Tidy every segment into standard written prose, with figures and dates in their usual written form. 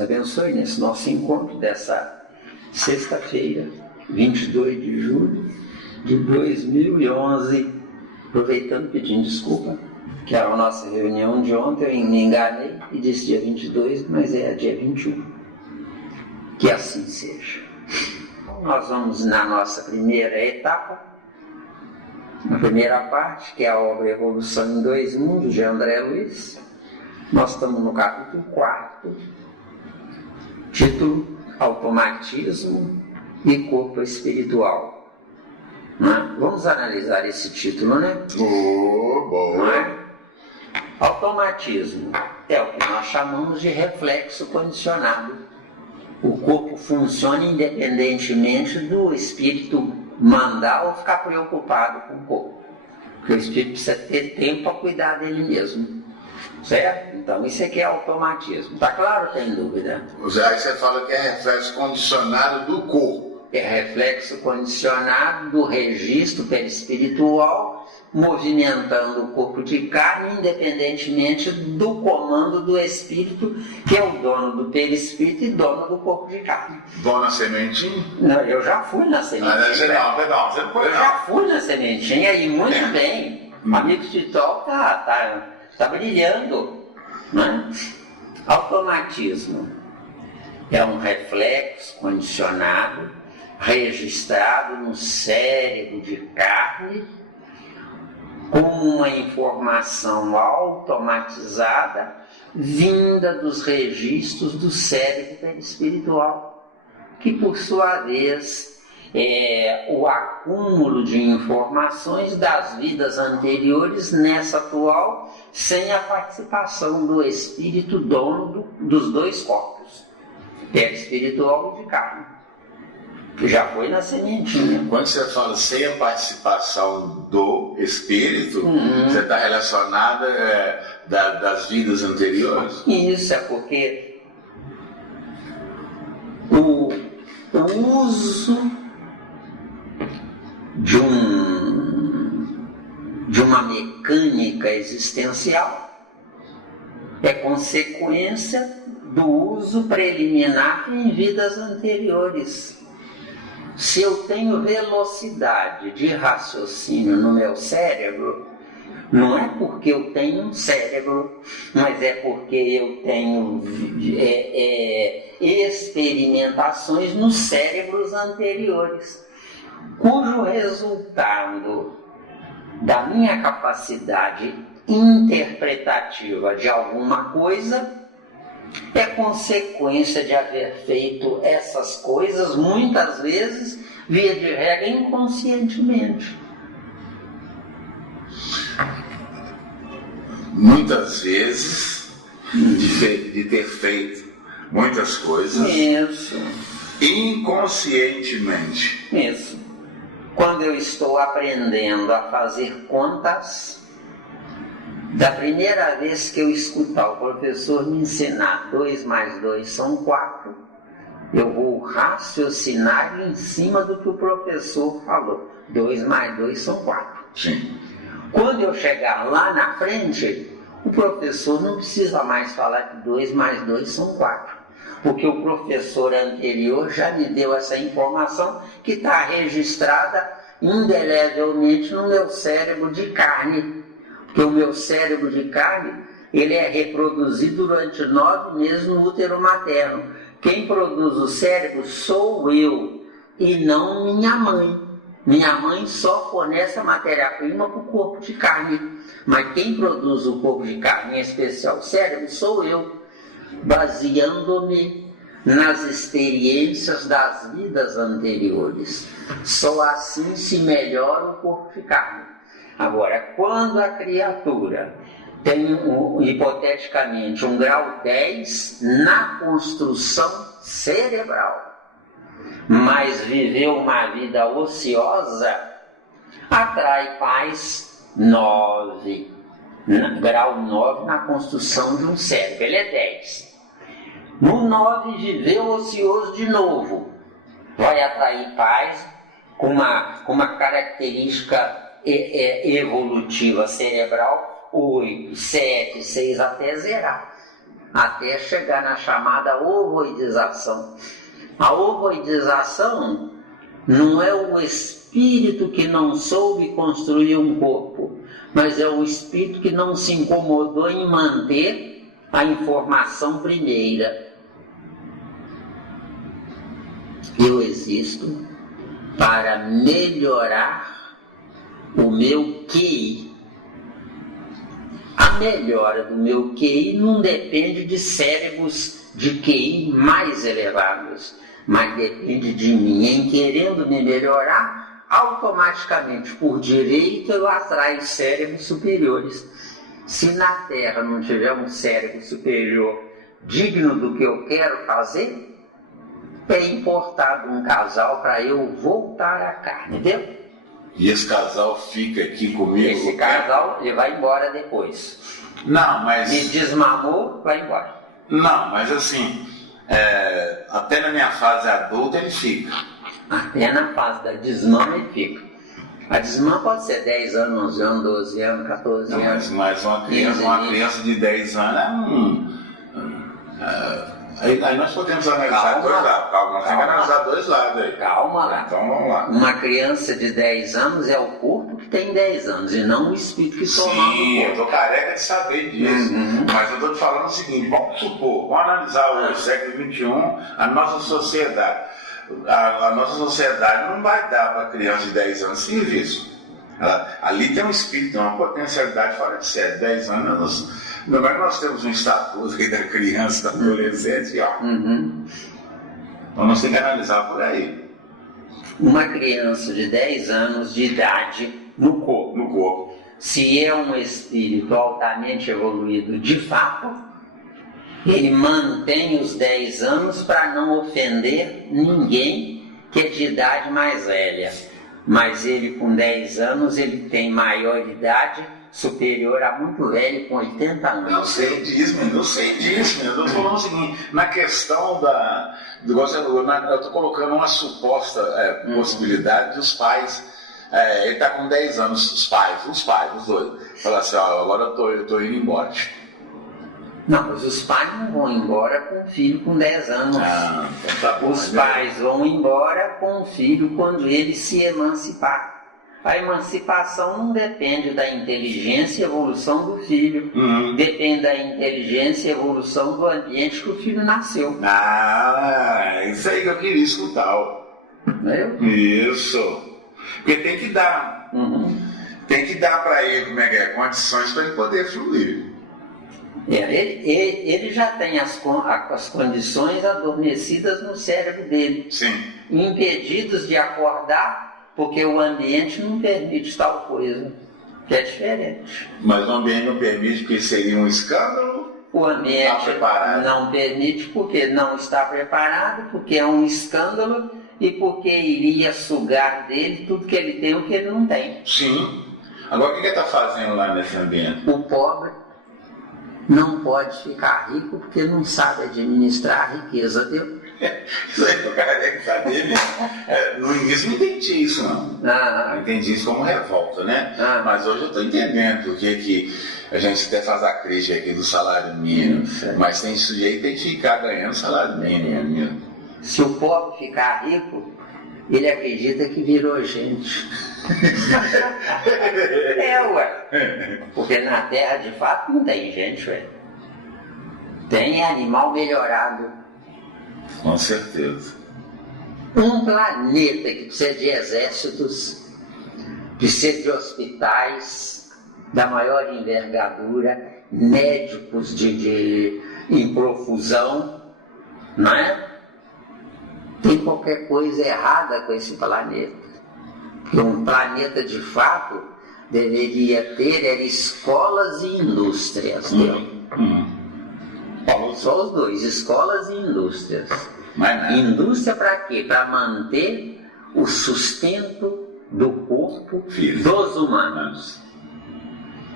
nos abençoe nesse nosso encontro dessa sexta-feira, 22 de julho de 2011. Aproveitando, pedindo desculpa, que era a nossa reunião de ontem, eu me enganei e disse dia 22, mas é dia 21. Que assim seja. Nós vamos na nossa primeira etapa, na primeira parte, que é a obra Evolução em Dois Mundos, de André Luiz. Nós estamos no capítulo 4, título Automatismo e Corpo Espiritual. Vamos analisar esse título, né? Boa. Automatismo é o que nós chamamos de reflexo condicionado. O corpo funciona independentemente do espírito mandar ou ficar preocupado com o corpo. Porque o espírito precisa ter tempo para cuidar dele mesmo. Certo? Então isso aqui é automatismo. Tá claro? Tem dúvida? Aí você fala que é reflexo condicionado do corpo. É reflexo condicionado do registro perispiritual movimentando o corpo de carne independentemente do comando do espírito, que é o dono do perispírito e dono do corpo de carne. Dona Sementinha? Não, eu já fui na sementinha. Você não foi. Eu já fui na sementinha e muito bem. O amigo Titol tá brilhando. Né? Automatismo é um reflexo condicionado registrado no cérebro de carne como uma informação automatizada vinda dos registros do cérebro perispiritual, que por sua vez é o acúmulo de informações das vidas anteriores nessa atual, sem a participação do espírito dono dos dois corpos, perispiritual e de carne. Já foi na sementinha. Quando você fala sem a participação do espírito, você está relacionada das vidas anteriores? Isso, é porque o uso de uma mecânica existencial é consequência do uso preliminar em vidas anteriores. Se eu tenho velocidade de raciocínio no meu cérebro, não é porque eu tenho um cérebro, mas é porque eu tenho experimentações nos cérebros anteriores, cujo resultado da minha capacidade interpretativa de alguma coisa é consequência de haver feito essas coisas, muitas vezes, via de regra, inconscientemente. Muitas vezes, de ter feito muitas coisas. Isso. Inconscientemente. Isso. Quando eu estou aprendendo a fazer contas, da primeira vez que eu escutar o professor me ensinar 2 mais 2 são 4, eu vou raciocinar em cima do que o professor falou. 2 mais 2 são 4. Sim. Quando eu chegar lá na frente, o professor não precisa mais falar que 2 mais 2 são 4. Porque o professor anterior já me deu essa informação que está registrada indelevelmente no meu cérebro de carne. Porque o meu cérebro de carne, ele é reproduzido durante 9 meses no útero materno. Quem produz o cérebro sou eu e não minha mãe. Minha mãe só fornece a matéria-prima para o corpo de carne. Mas quem produz o corpo de carne, em especial o cérebro, sou eu, baseando-me nas experiências das vidas anteriores. Só assim se melhora o corpo de carne. Agora, quando a criatura tem, hipoteticamente, um grau 10 na construção cerebral, mas viveu uma vida ociosa, atrai paz 9, grau 9 na construção de um cérebro, ele é 10. No 9, viveu ocioso de novo, vai atrair paz com uma característica evolutiva cerebral 8, 7, 6 até zerar. até chegar na chamada ovoidização. A ovoidização não é o espírito que não soube construir um corpo, mas é o espírito que não se incomodou em manter a informação primeira. Eu existo para melhorar o meu QI. A melhora do meu QI não depende de cérebros de QI mais elevados, mas depende de mim. Em querendo me melhorar, automaticamente, por direito, eu atraio cérebros superiores. Se na Terra não tiver um cérebro superior digno do que eu quero fazer, é importado um casal para eu voltar à carne, entendeu? E esse casal fica aqui comigo? Esse casal, ele vai embora depois. Não, mas... Me desmamou, vai embora. Não, mas assim, até na minha fase adulta ele fica. Até na fase da desmama ele fica. A desmama pode ser 10 anos, 11 anos, 12 anos, 14 anos. Mas uma criança de 10 anos aí nós podemos analisar dois lados. Calma, nós temos que analisar dois lados aí. Calma lá. Então vamos lá. Uma criança de 10 anos é o corpo que tem 10 anos e não o espírito que toma o corpo. Sim, eu estou careca de saber disso. Mas eu estou te falando o seguinte, vamos supor, vamos analisar hoje, século XXI, a nossa sociedade. A nossa sociedade não vai dar para criança de 10 anos serviço. Ali tem um espírito, tem uma potencialidade fora de série. 10 anos, nós temos um estatuto aí da criança, da adolescente, ó. Então nós temos que analisar por aí. Uma criança de 10 anos de idade no corpo. Se é um espírito altamente evoluído de fato, ele mantém os 10 anos para não ofender ninguém que é de idade mais velha. Mas ele com 10 anos, ele tem maioridade superior a muito velho com 80 anos. Eu sei disso. Eu estou falando o seguinte, na questão eu estou colocando uma suposta possibilidade dos pais. Ele está com 10 anos, os pais, os dois. Falar assim, ó, agora eu estou indo embora. Não, mas os pais não vão embora com um filho com 10 anos. Tá bom, os pais vão embora com o filho quando ele se emancipar. A emancipação não depende da inteligência e evolução do filho. Depende da inteligência e evolução do ambiente que o filho nasceu. Isso aí que eu queria escutar. Isso. Porque tem que dar. Tem que dar para ele, condições para ele poder fluir. Ele já tem as condições adormecidas no cérebro dele. Sim. Impedidos de acordar, porque o ambiente não permite tal coisa, que é diferente. Mas o ambiente não permite porque seria um escândalo? O ambiente não permite porque não está preparado, porque é um escândalo e porque iria sugar dele tudo que ele tem e o que ele não tem. Sim. Agora o que ele está fazendo lá nesse ambiente? O pobre não pode ficar rico porque não sabe administrar a riqueza, viu? Isso aí, o cara deve saber mesmo. No início eu não entendi isso, não. Eu entendi isso como revolta, né? Mas hoje eu estou entendendo porque que a gente até faz a crítica aqui do salário mínimo, mas tem sujeito que tem que ficar ganhando salário mínimo. Se o pobre ficar rico, ele acredita que virou gente. Ué. Porque na Terra, de fato, não tem gente, ué. Tem animal melhorado. Com certeza. Um planeta que precisa de exércitos, precisa de hospitais da maior envergadura, médicos em profusão, não é? Tem qualquer coisa errada com esse planeta. Porque um planeta de fato deveria ter escolas e indústrias. Falou só os dois, escolas e indústrias. Indústria para quê? Para manter o sustento do corpo dos humanos.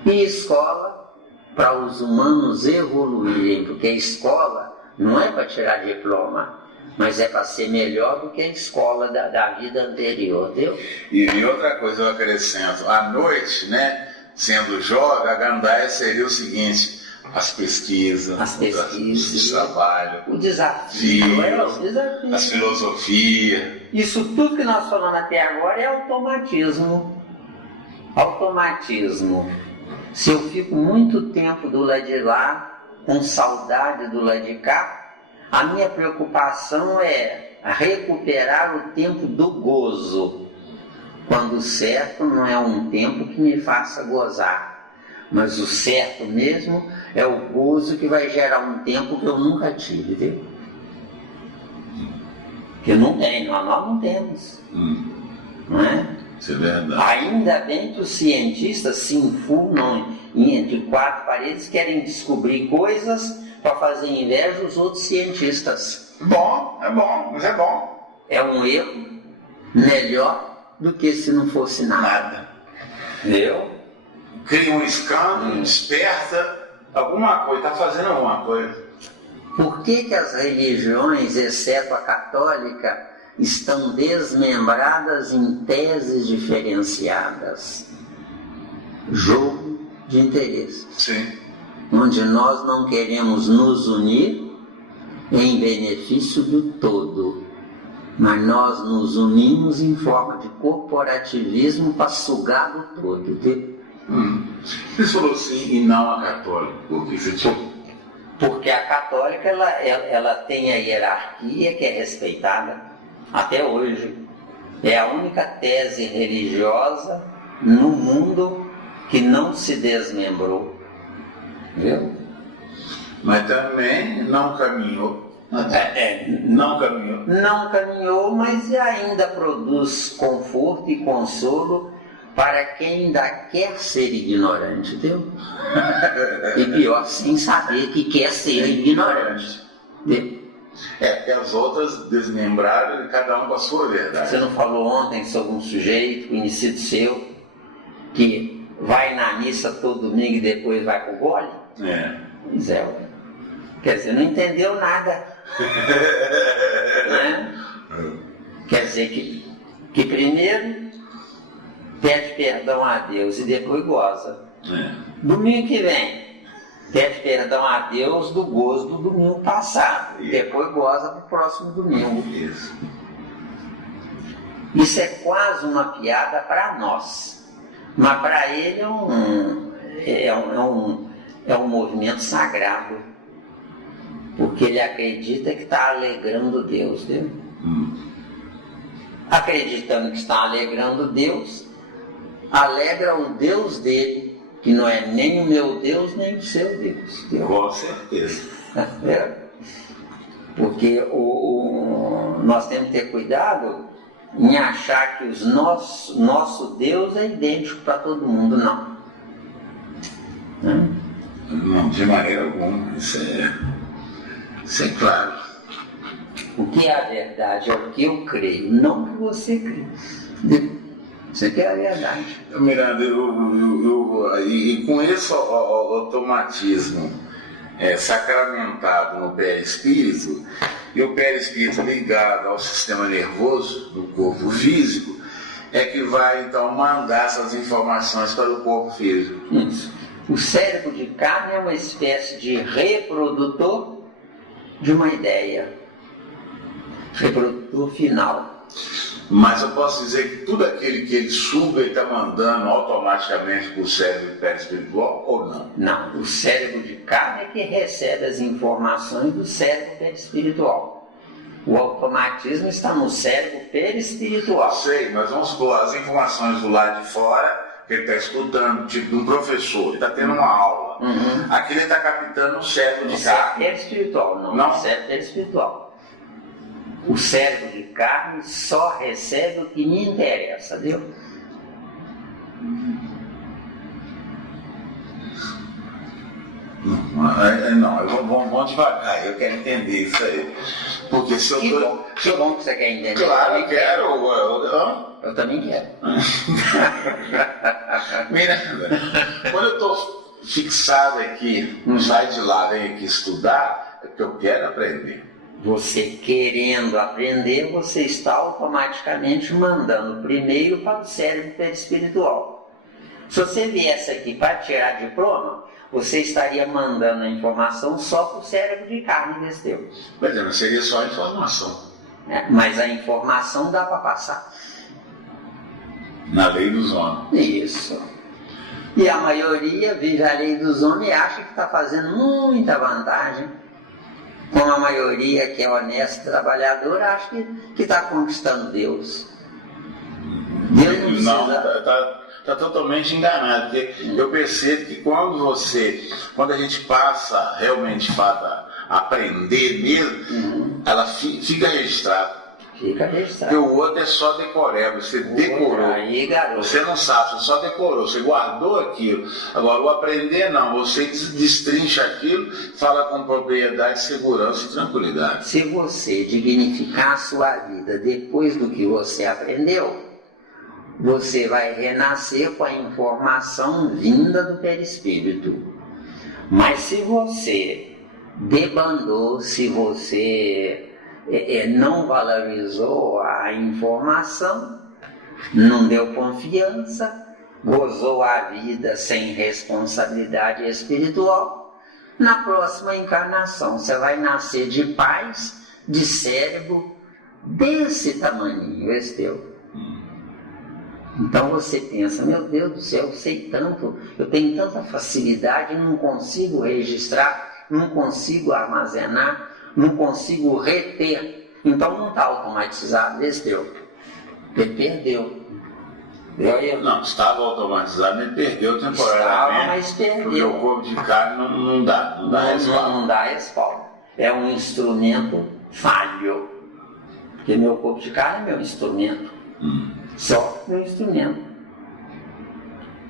E escola para os humanos evoluírem, porque a escola não é para tirar diploma, mas é para ser melhor do que a escola da vida anterior, viu? E outra coisa eu acrescento, à noite, né, sendo jovem, a gandaia seria o seguinte: as pesquisas, o trabalho, o desafio, os desafios, as filosofias. Isso tudo que nós falamos até agora é automatismo. Automatismo. Se eu fico muito tempo do lado de lá, com saudade do lado de cá, a minha preocupação é recuperar o tempo do gozo, quando o certo não é um tempo que me faça gozar, mas o certo mesmo é o gozo que vai gerar um tempo que eu nunca tive, viu? Que não tem, nós não temos, não é? Isso é verdade. Ainda bem que os cientistas se enfurnam entre quatro paredes, querem descobrir coisas para fazer inveja dos outros cientistas. Bom, mas é bom. É um erro melhor do que se não fosse nada. Entendeu? Cria um escândalo, desperta alguma coisa, está fazendo alguma coisa. Por que as religiões, exceto a católica, estão desmembradas em teses diferenciadas? Jogo de interesses. Sim. Onde nós não queremos nos unir em benefício do todo, mas nós nos unimos em forma de corporativismo para sugar do todo. Você falou assim, e não a católica, porque você tinha... Porque a católica ela tem a hierarquia que é respeitada até hoje. É a única tese religiosa no mundo que não se desmembrou. Viu? Mas também não caminhou. Não caminhou. Não caminhou, mas ainda produz conforto e consolo para quem ainda quer ser ignorante, viu? E pior, sem saber que quer ser ignorante. Viu? Porque as outras desmembraram, cada um com a sua verdade. Você não falou ontem sobre um sujeito conhecido seu que vai na missa todo domingo e depois vai pro gole? Pois é. Quer dizer, não entendeu nada. Né? Quer dizer que primeiro pede perdão a Deus e depois goza. Domingo que vem, pede perdão a Deus do gozo do domingo passado e depois goza pro próximo domingo. Isso é quase uma piada para nós, mas para ele é um movimento sagrado, porque ele acredita que está alegrando Deus, viu? Acreditando que está alegrando Deus, alegra o Deus dele, que não é nem o meu Deus, nem o seu Deus. Viu? Com certeza. Porque nós temos que ter cuidado em achar que nosso Deus é idêntico para todo mundo, não. Não, de maneira alguma. Isso é claro. O que é a verdade é o que eu creio, não o que você crê. Isso aqui é a verdade. Miranda, e com esse automatismo sacramentado no perispírito, e o perispírito ligado ao sistema nervoso do corpo físico, é que vai então mandar essas informações para o corpo físico. Isso. O cérebro de carne é uma espécie de reprodutor de uma ideia. Reprodutor final. Mas eu posso dizer que tudo aquilo que ele suga, ele está mandando automaticamente para o cérebro perispiritual ou não? Não, o cérebro de carne é que recebe as informações do cérebro perispiritual. O automatismo está no cérebro perispiritual. Sei, mas vamos supor, as informações do lado de fora, que ele está escutando, tipo de um professor, ele está tendo uma aula. Aqui ele está captando o cérebro de carne. Cérebro perispiritual, não. O cérebro perispiritual. O cérebro de carne só recebe o que me interessa, viu? Não, vamos devagar, eu quero entender isso aí. Porque se eu tô... Que bom que você quer entender. Claro, eu quero. Eu também quero. Miranda, quando eu estou fixado aqui, não sai de lá, vem aqui estudar, é porque eu quero aprender. Você querendo aprender, você está automaticamente mandando primeiro para o cérebro perispiritual. Se você viesse aqui para tirar diploma, você estaria mandando a informação só para o cérebro de carne desse teu. Mas não seria só a informação. Mas a informação dá para passar. Na lei dos homens. Isso. E a maioria vive a lei dos homens e acha que está fazendo muita vantagem. Como a maioria que é honesta, trabalhadora, acha que está conquistando Deus. Deus não precisa... Não, está totalmente enganado. Porque eu percebo que quando a gente passa realmente a aprender mesmo, ela fica registrada. Fica registrado. Porque o outro é só decoreba, você decorou. Aí, garoto. Você não sabe, você só decorou, você guardou aquilo. Agora, o aprender não, você destrincha aquilo, fala com propriedade, segurança e tranquilidade. Se você dignificar a sua vida depois do que você aprendeu, você vai renascer com a informação vinda do perispírito. Mas se você debandou, se você não valorizou a informação, não deu confiança, gozou a vida sem responsabilidade espiritual, na próxima encarnação você vai nascer de paz, de cérebro desse tamaninho, esse teu. Então você pensa, meu Deus do céu, eu sei tanto, eu tenho tanta facilidade, não consigo registrar, não consigo armazenar, não consigo reter. Então não está automatizado, esse teu. Ele perdeu. Não, estava automatizado, ele perdeu temporariamente. Estava, mas perdeu. Porque o corpo de carne não dá respaldo. Não dá respaldo. É um instrumento falho. Porque meu corpo de carne é meu instrumento. Só meu instrumento.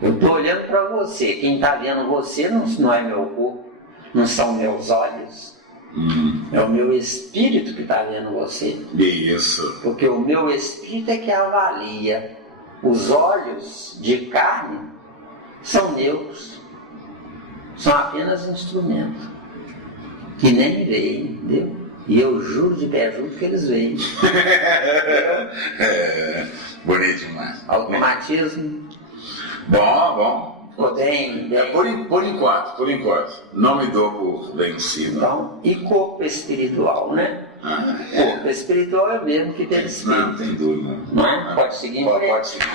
Eu estou olhando para você. Quem está vendo você não é meu corpo, não são meus olhos. É o meu espírito que está vendo você. Isso. Porque o meu espírito é que avalia. Os olhos de carne são neutros. São apenas instrumentos. Que nem veem, entendeu? E eu juro de pé junto que eles veem. Bonito demais. Automatismo. Bom. Bem, por enquanto. Não me dou por vencido. Então, e corpo espiritual, né? Corpo espiritual é o mesmo que perispírito. Não, tem dúvida. Não é? Pode seguir em frente. Pode seguir.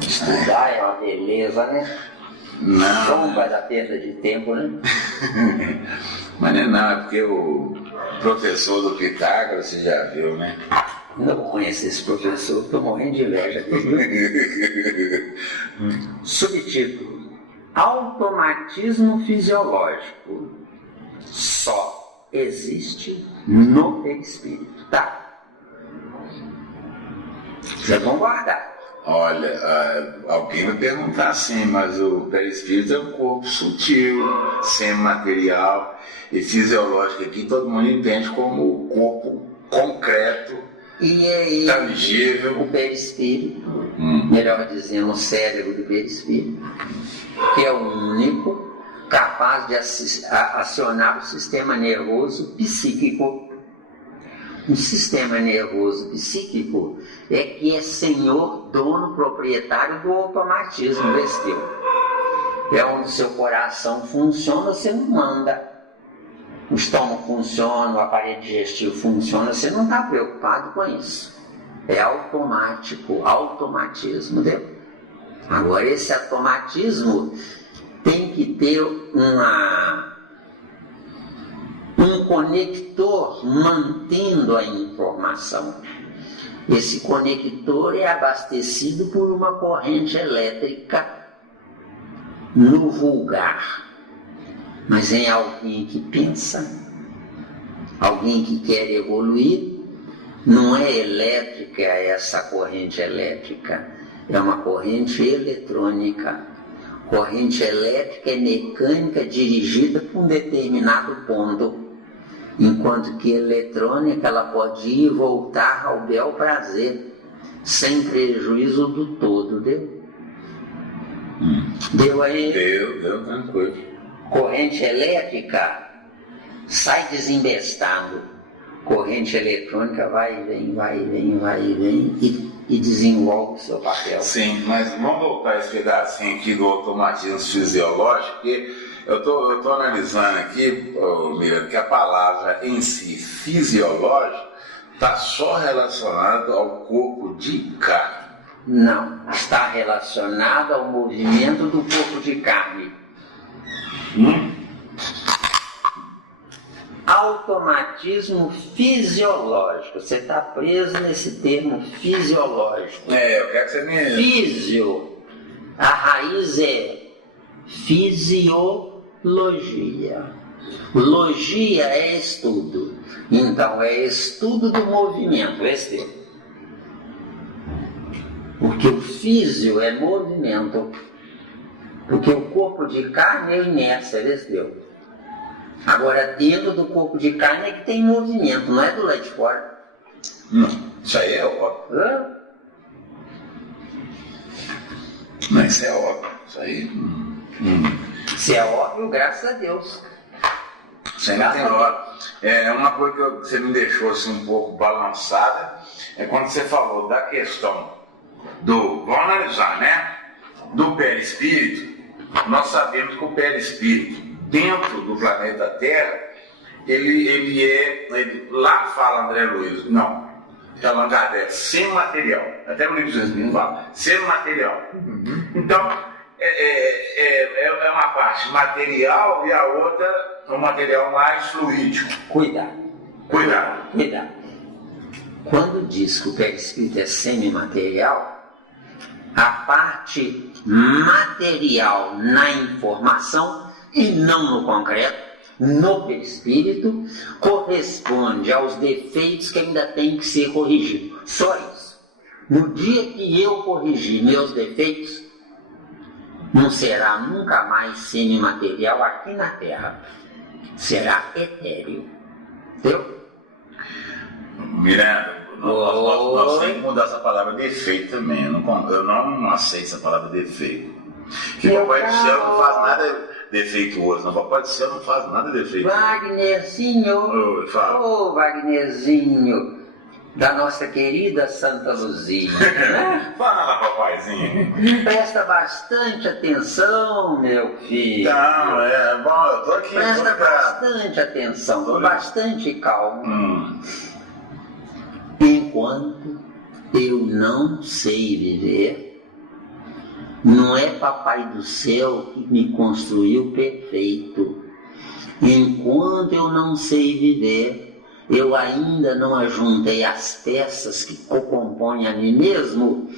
Estudar é uma beleza, né? Não. Como vai dar perda de tempo, né? Mas não é porque o professor do Pitágoras, você já viu, né? Não conheço esse professor, estou morrendo de inveja. Subtítulo: Automatismo fisiológico só existe no perispírito. Tá? Vocês vão guardar. Olha, alguém vai perguntar assim, mas o perispírito é um corpo sutil, semimaterial e fisiológico. Aqui todo mundo entende como o corpo concreto. E aí, tangível. O perispírito, melhor dizendo, o cérebro do perispírito, que é o único capaz de acionar o sistema nervoso psíquico. O sistema nervoso psíquico é que é senhor, dono, proprietário do automatismo desse teu. É onde o seu coração funciona, você não manda. O estômago funciona, o aparelho digestivo funciona, você não está preocupado com isso. É automático, automatismo, entendeu? Agora, esse automatismo tem que ter um conector mantendo a informação. Esse conector é abastecido por uma corrente elétrica no vulgar. Mas em alguém que pensa, alguém que quer evoluir, não é elétrica essa corrente elétrica, é uma corrente eletrônica. Corrente elétrica é mecânica dirigida para um determinado ponto, enquanto que eletrônica ela pode ir e voltar ao bel prazer, sem prejuízo do todo, deu? Deu aí? Deu, tranquilo. Corrente elétrica sai desembestado, corrente eletrônica vai e vem e desenvolve o seu papel. Sim, mas vamos voltar esse pedacinho aqui do automatismo fisiológico, porque eu tô analisando aqui, Miranda, que a palavra em si, fisiológico, está só relacionada ao corpo de carne. Não, está relacionado ao movimento do corpo de carne. Automatismo fisiológico. Você está preso nesse termo fisiológico. Eu quero que você me... Físio. A raiz é fisiologia. Logia é estudo. Então, é estudo do movimento. Esse termo. Porque o físio é movimento. Porque o corpo de carne é inércia. Esse deu. Agora, dentro do corpo de carne é que tem movimento, não é do lado de fora. Isso aí é óbvio. Não, isso é óbvio. Isso aí... Isso é óbvio, graças a Deus. Isso aí não tem óbvio. É uma coisa que você me deixou assim, um pouco balançada, é quando você falou da questão do... Vamos analisar, né? Do perispírito. Nós sabemos que o perispírito, dentro do planeta Terra, lá fala André Luiz, não, Allan Kardec, sem material, até no livro dos Espíritos fala, sem material. Então, é uma parte material e a outra um material mais fluídico. Cuidado. Cuidado. Quando diz que o perispírito é semimaterial, a parte material na informação e não no concreto, no perispírito, corresponde aos defeitos que ainda têm que ser corrigidos. Só isso. No dia que eu corrigir meus defeitos, não será nunca mais semimaterial aqui na Terra. Será etéreo. Entendeu? Miranda, nós temos que mudar essa palavra defeito também. Eu não aceito essa palavra defeito. Que o Papai do Céu não faz nada defeituoso. Não, Papai do Céu não faz nada defeituoso. Wagnerzinho, Wagnerzinho, da nossa querida Santa Luzia. Né? Fala, papaizinho. Presta bastante atenção, meu filho. Não, bom, eu tô aqui. Presta bastante atenção, com bastante calma. Enquanto eu não sei viver, não é Papai do Céu que me construiu perfeito. Enquanto eu não sei viver, eu ainda não ajuntei as peças que compõem a mim mesmo,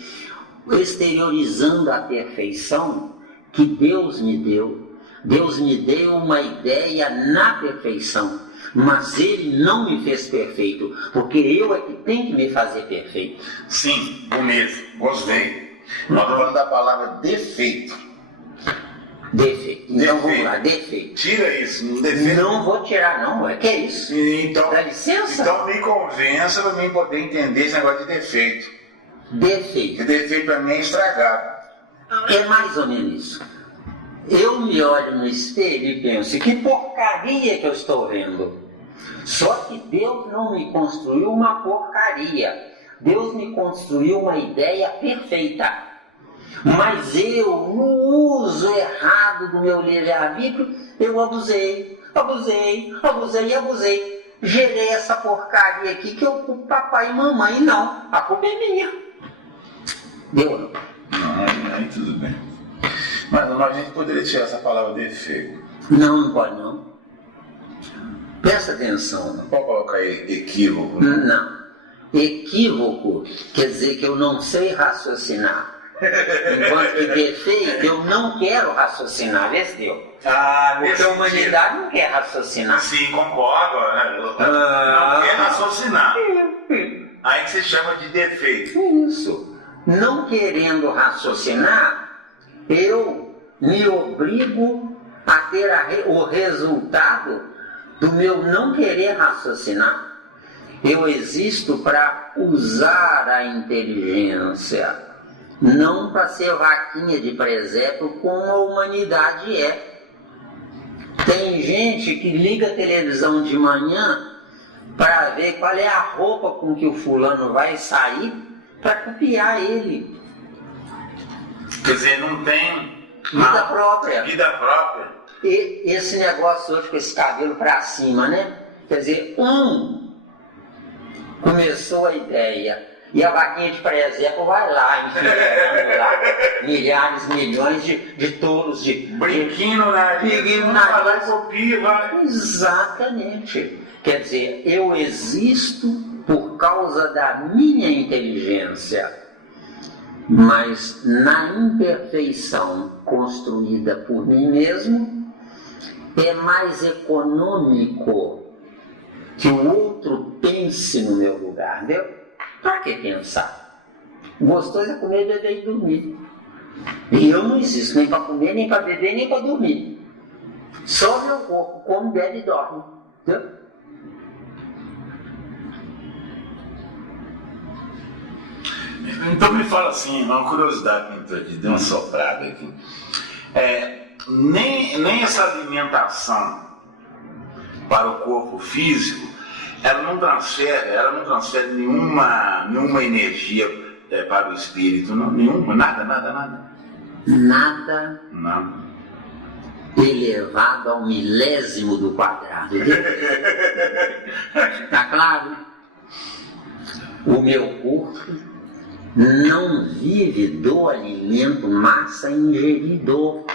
exteriorizando a perfeição que Deus me deu. Deus me deu uma ideia na perfeição, mas Ele não me fez perfeito, porque eu é que tenho que me fazer perfeito. Sim, o mesmo, gostei. Nós estamos falando da palavra defeito. Defeito. Então vamos lá, defeito. Tira isso, não defeito. Não vou tirar, não. Que é isso? Então, dá licença? Então me convença para mim poder entender esse negócio de defeito. Defeito. Porque defeito para mim é estragado. É mais ou menos isso. Eu me olho no espelho e penso, que porcaria que eu estou vendo. Só que Deus não me construiu uma porcaria. Deus me construiu uma ideia perfeita. Mas eu, no uso errado do meu livre-arbítrio, eu abusei. Gerei essa porcaria aqui que eu culpo papai e mamãe. Não, a culpa é minha. Deu não? Não, aí tudo bem. Mas a gente poderia tirar essa palavra defeito. Não pode não. Presta atenção. Não pode colocar aí equívoco. Não. Equívoco quer dizer que eu não sei raciocinar. Enquanto que defeito, eu não quero raciocinar. Vê se deu. Porque a humanidade não quer raciocinar. Sim, concordo. Não quer raciocinar. Aí que você chama de defeito. Isso. Não querendo raciocinar, eu me obrigo a ter o resultado do meu não querer raciocinar. Eu existo para usar a inteligência, não para ser vaquinha de presépio como a humanidade é. Tem gente que liga a televisão de manhã para ver qual é a roupa com que o fulano vai sair para copiar ele. Quer dizer, não tem vida própria. Vida própria. E esse negócio hoje com esse cabelo para cima, né? Quer dizer, começou a ideia e a vaquinha de presépio vai lá, enfiando lá milhares, milhões de touros de brinquinho no nariz, copia, vai. Exatamente. Quer dizer, eu existo por causa da minha inteligência, mas na imperfeição construída por mim mesmo, é mais econômico que o outro pense no meu lugar, entendeu? Para que pensar? Gostoso é comer, beber e dormir. E eu não existo nem para comer, nem para beber, nem para dormir. Só meu corpo come, bebe e dorme. Entendeu? Então me fala assim, uma curiosidade que eu te dei uma soprada aqui. Nem essa alimentação para o corpo físico, ela não transfere nenhuma energia para o espírito, não? Nenhuma, nada. Nada elevado ao milésimo do quadrado. Tá claro? O meu corpo não vive do alimento massa ingerido.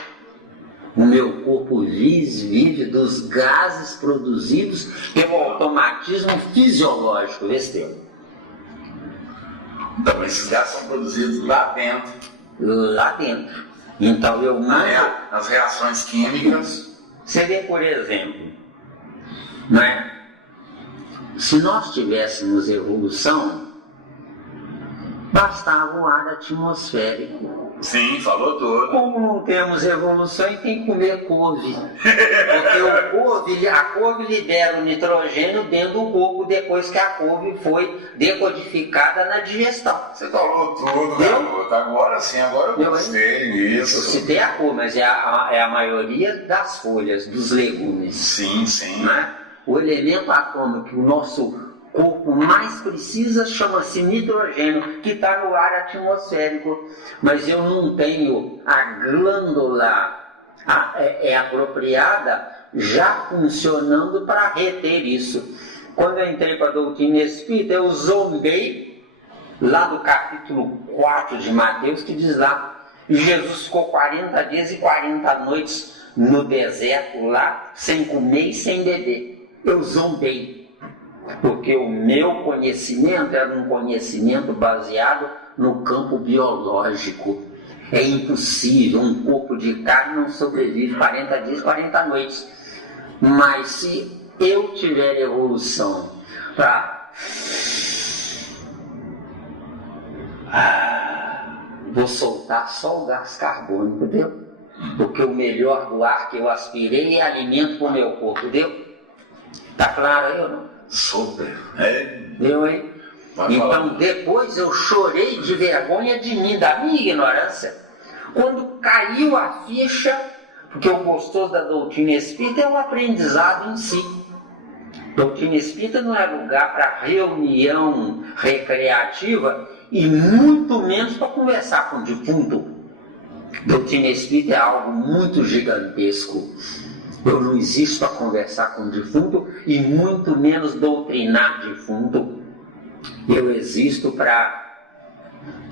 O meu corpo vive dos gases produzidos pelo automatismo fisiológico. Vê se tem. Então, esses gases são produzidos lá dentro. Lá dentro. Então eu mando... As reações químicas. Você vê, por exemplo, não é? Se nós tivéssemos evolução, bastava o ar atmosférico. Sim, falou tudo. Como não temos evolução, e tem que comer couve. Porque a couve libera o nitrogênio dentro do corpo depois que a couve foi decodificada na digestão. Você falou tudo, garoto. Agora sim, agora eu gostei disso. Eu citei a couve, mas é a maioria das folhas, dos legumes. Sim. Né? O elemento atômico que o nosso corpo mais precisa chama-se nitrogênio, que está no ar atmosférico. Mas eu não tenho a glândula apropriada já funcionando para reter isso. Quando eu entrei para a doutrina espírita, eu zombei lá do capítulo 4 de Mateus, que diz lá, Jesus ficou 40 dias e 40 noites no deserto lá, sem comer e sem beber. Eu zombei. Porque o meu conhecimento era um conhecimento baseado no campo biológico. É impossível, um corpo de carne não sobrevive 40 dias, 40 noites. Mas se eu tiver evolução para... vou soltar só o gás carbônico, entendeu? Porque o melhor do ar que eu aspirei é alimento para o meu corpo, entendeu? Tá claro aí ou não? Super. Deu, hein? Então depois eu chorei de vergonha de mim, da minha ignorância. Quando caiu a ficha, porque o gostoso da doutrina espírita é o aprendizado em si. Doutrina espírita não é lugar para reunião recreativa e muito menos para conversar com o defunto. Doutrina espírita é algo muito gigantesco. Eu não existo para conversar com o defunto e muito menos doutrinar defunto. Eu existo para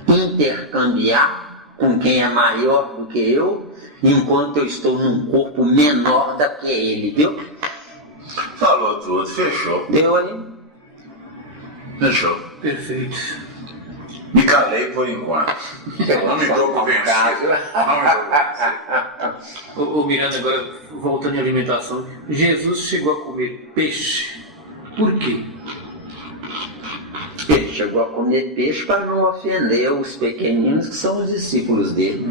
intercambiar com quem é maior do que eu, enquanto eu estou num corpo menor do que ele, viu? Falou tudo, fechou. Deu ali? Fechou. Perfeito. Me calei por enquanto. Não me dou por vencido. O Miranda, agora voltando à alimentação, Jesus chegou a comer peixe. Por quê? Ele chegou a comer peixe para não ofender os pequeninos que são os discípulos dele.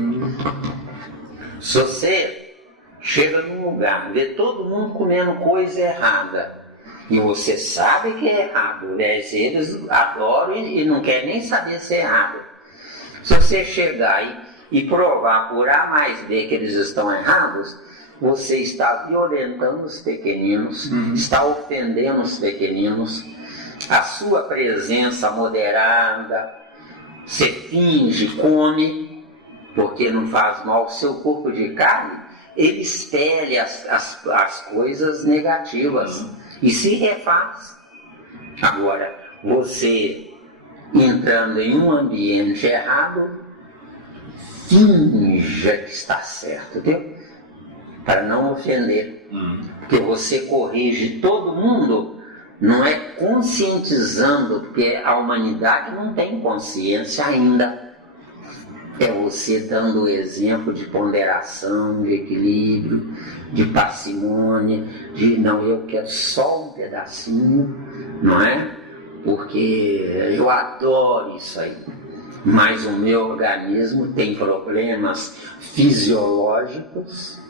Se você chega num lugar, vê todo mundo comendo coisa errada, e você sabe que é errado, né? Eles adoram e não querem nem saber se é errado. Se você chegar e provar por A mais B que eles estão errados, você está violentando os pequeninos, está ofendendo os pequeninos, a sua presença moderada, você finge, come, porque não faz mal, o seu corpo de carne, ele expele as coisas negativas e se refaz. Agora, você entrando em um ambiente errado, finja que está certo, entendeu? Para não ofender. Porque você corrige todo mundo, não é conscientizando, porque a humanidade não tem consciência ainda. É você dando o exemplo de ponderação, de equilíbrio, de parcimônia, de não, eu quero só um pedacinho, não é? Porque eu adoro isso aí. Mas o meu organismo tem problemas fisiológicos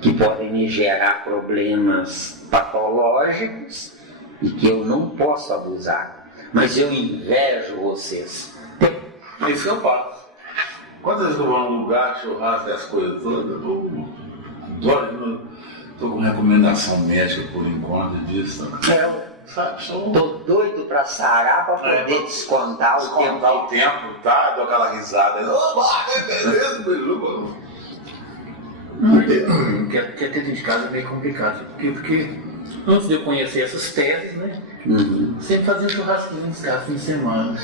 que podem me gerar problemas patológicos e que eu não posso abusar. Mas eu invejo vocês. Isso eu faço. Quantas vezes eu vou num lugar, churrasco e as coisas todas, eu estou com recomendação médica por enquanto disso. Tô doido pra sarar pra poder descontar o tempo. Descontar o tempo, tá? Dou aquela risada. Quer ter dentro de casa é meio complicado. Porque antes de eu conhecer essas teses, né? Sempre fazia um churrasquinho em casa, fim de semana.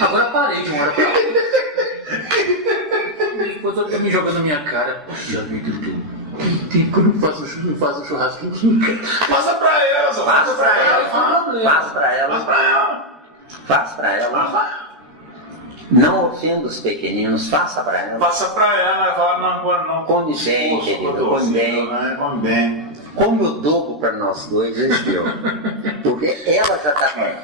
Agora parei de uma hora pra outra. Depois eu tô me jogando na minha cara. Poxa vida, quando eu faço churrasquinho, Passa pra ela, só Faz pra ela. Não ofenda os pequeninos, faça pra ela. Passa pra ela, fala, não. Come bem, querido, come bem. Come bem. Come o dobro para nós dois, viu? Porque ela já está bem.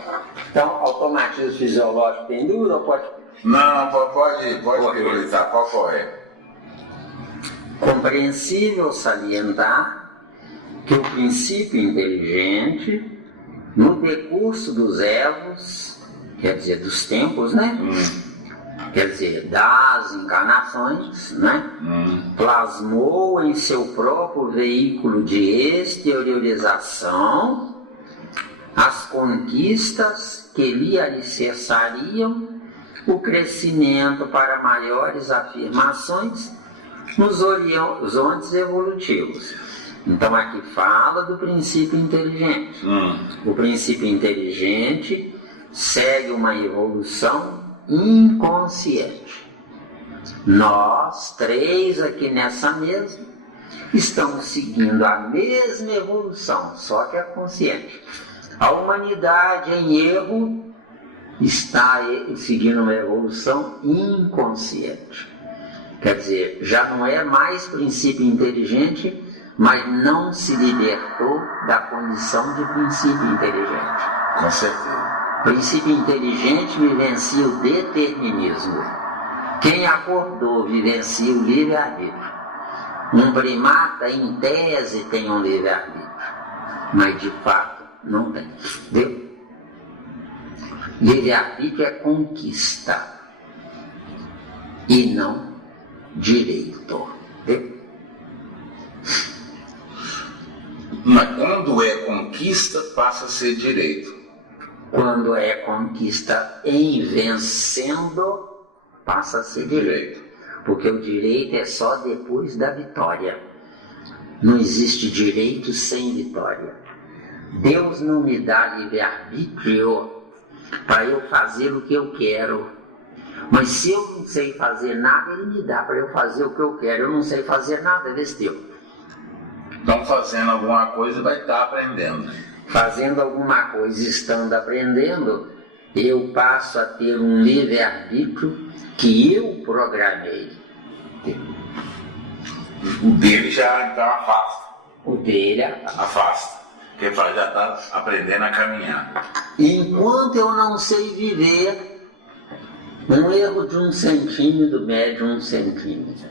Então, automatismo fisiológico tem dúvida ou pode? Não, pode priorizar. Qual é? Compreensível salientar que o princípio inteligente, no decurso dos evos, quer dizer, dos tempos, né? Quer dizer, das encarnações, né? Plasmou em seu próprio veículo de exteriorização as conquistas que lhe alicerçariam o crescimento para maiores afirmações nos horizontes evolutivos. Então aqui fala do princípio inteligente. O princípio inteligente segue uma evolução inconsciente. Nós três aqui nessa mesa estamos seguindo a mesma evolução, só que é consciente. A humanidade em erro está seguindo uma evolução inconsciente. Quer dizer, já não é mais princípio inteligente, mas não se libertou da condição de princípio inteligente. Com certeza. Princípio inteligente vivencia o determinismo. Quem acordou vivencia o livre-arbítrio. Um primata, em tese, tem um livre-arbítrio, mas de fato não tem. Viu? Livre-arbítrio é conquista e não direito. Viu? Mas quando é conquista, passa a ser direito. Quando é conquista em vencendo, passa a ser direito. Porque o direito é só depois da vitória. Não existe direito sem vitória. Deus não me dá livre-arbítrio para eu fazer o que eu quero. Mas se eu não sei fazer nada, Ele me dá para eu fazer o que eu quero. Eu não sei fazer nada, desse Deus. Então, fazendo alguma coisa, vai estar aprendendo. Fazendo alguma coisa, estando aprendendo, eu passo a ter um livre-arbítrio que eu programei. O dele já então afasta. O dele Afasta. Porque já está aprendendo a caminhar. Enquanto eu não sei viver, um erro de 1 centímetro mede 1 centímetro.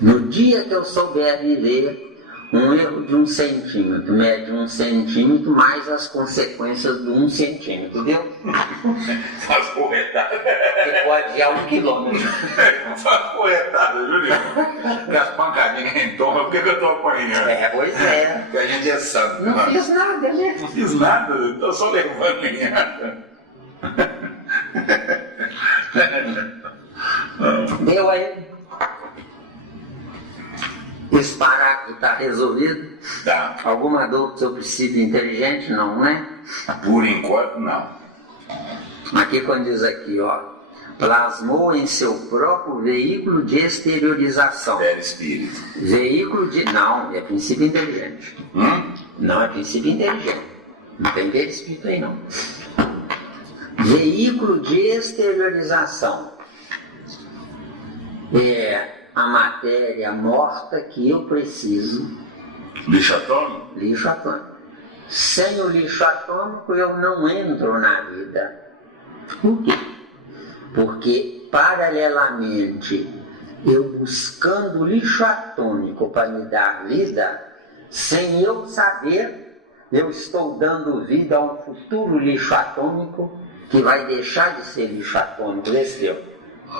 No dia que eu souber viver, Um erro de 1 centímetro mede 1 centímetro mais as consequências do 1 centímetro, entendeu? Faz corretada. Que pode ir a 1 quilômetro. Faz corretada, Júlio. Porque as pancadinhas em toma, por que eu estou apanhando? Pois é. Porque a gente é santo. Não fiz nada, né? Não fiz nada, estou só levando linhada. Deu aí? Esse parágrafo está resolvido? Tá. Alguma dúvida sobre o princípio inteligente? Não, né? Por enquanto, não. Aqui quando diz aqui, ó, plasmou em seu próprio veículo de exteriorização. Espírito. Veículo de... Não, é princípio inteligente. Não, é princípio inteligente. Não tem perispírito aí, não. Veículo de exteriorização. É a matéria morta que eu preciso. Lixo atômico? Lixo atômico. Sem o lixo atômico eu não entro na vida. Por quê? Porque, paralelamente, eu buscando o lixo atômico para me dar vida, sem eu saber, eu estou dando vida a um futuro lixo atômico que vai deixar de ser lixo atômico. Entendeu?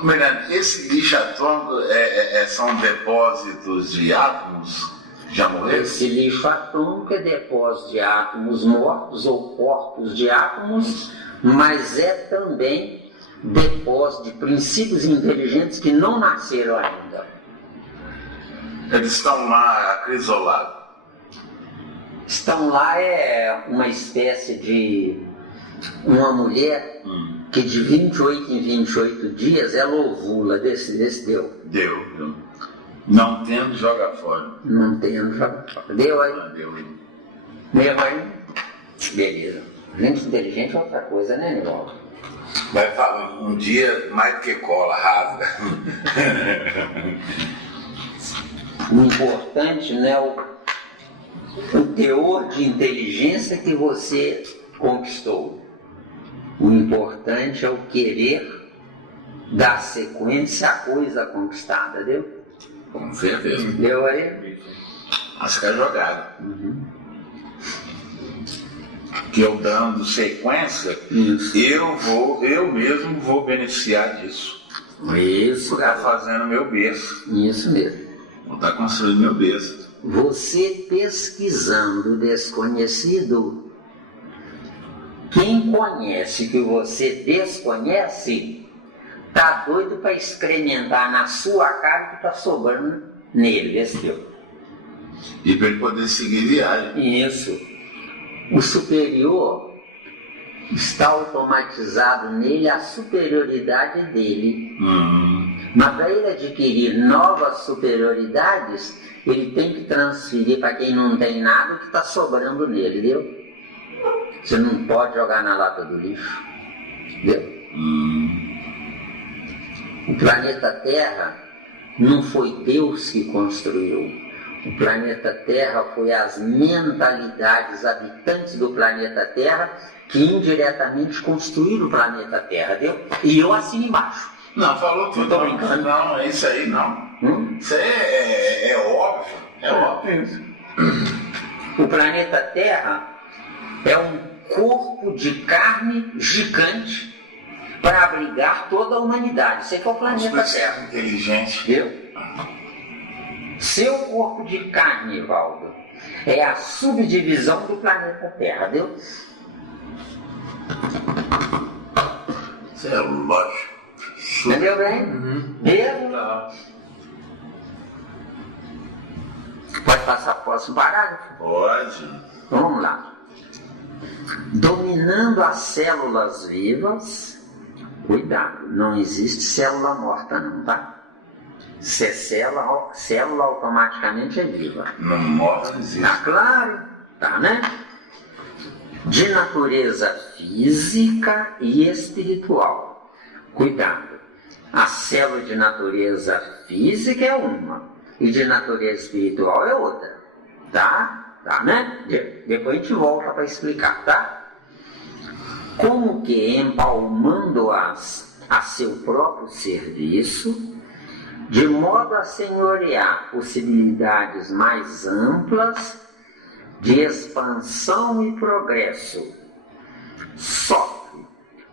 Miranda, esse lixo atômico são depósitos de átomos que já morreram? Esse lixo atômico é depósito de átomos mortos ou corpos de átomos, mas é também depósito de princípios inteligentes que não nasceram ainda. Eles estão lá acrisolados. Estão lá, é uma espécie de uma mulher que de 28 em 28 dias ela ovula, desse deu. Deu. Não tendo, joga fora. Não tendo, joga fora. Deu aí? Deu. Deu aí? Beleza. Gente inteligente é outra coisa, né, Nivaldo? Vai falar um dia mais do que cola, rasga. O importante não é o teor de inteligência que você conquistou. O importante é o querer dar sequência à coisa conquistada, deu? Com certeza. Deu aí? Acho que é jogado. Que eu dando sequência, eu mesmo vou beneficiar disso. Isso, Vou estar fazendo meu berço. Isso mesmo. Vou estar construindo meu berço. Você pesquisando o desconhecido, quem conhece que você desconhece, tá doido para excrementar na sua cara o que está sobrando nele, entendeu? E para ele poder seguir viagem. Isso. O superior está automatizado nele a superioridade dele. Mas para ele adquirir novas superioridades, ele tem que transferir para quem não tem nada o que está sobrando nele, entendeu? Você não pode jogar na lata do lixo. Entendeu? O planeta Terra não foi Deus que construiu. O planeta Terra foi as mentalidades habitantes do planeta Terra que indiretamente construíram o planeta Terra, entendeu? E eu assino embaixo. Não, falou tudo. Tô brincando. Não, isso aí não. Isso aí é óbvio. É óbvio. O planeta Terra é um corpo de carne gigante para abrigar toda a humanidade. Isso é que é o planeta Terra. Inteligente. Viu? Seu corpo de carne, Valdo, é a subdivisão do planeta Terra, viu? Isso é lógico. Entendeu bem? Mesmo? Tá. Pode passar para o próximo parágrafo? Pode. Então vamos lá. Dominando as células vivas, cuidado, não existe célula morta não, tá? Se é célula automaticamente é viva. Não morre, não existe. Tá claro? Tá, né? De natureza física e espiritual. Cuidado. A célula de natureza física é uma e de natureza espiritual é outra. Tá? Tá, né? Depois a gente volta para explicar, tá? Como que empalmando-as a seu próprio serviço, de modo a senhorear possibilidades mais amplas de expansão e progresso, sofre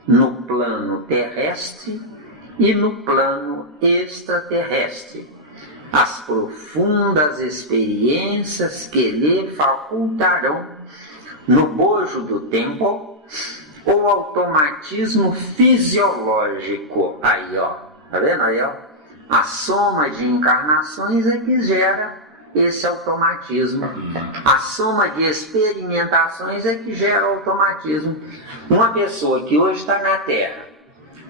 no plano terrestre e no plano extraterrestre as profundas experiências que lhe facultarão, no bojo do tempo, o automatismo fisiológico. Aí, ó, tá vendo aí, ó? A soma de encarnações é que gera esse automatismo. A soma de experimentações é que gera automatismo. Uma pessoa que hoje está na Terra,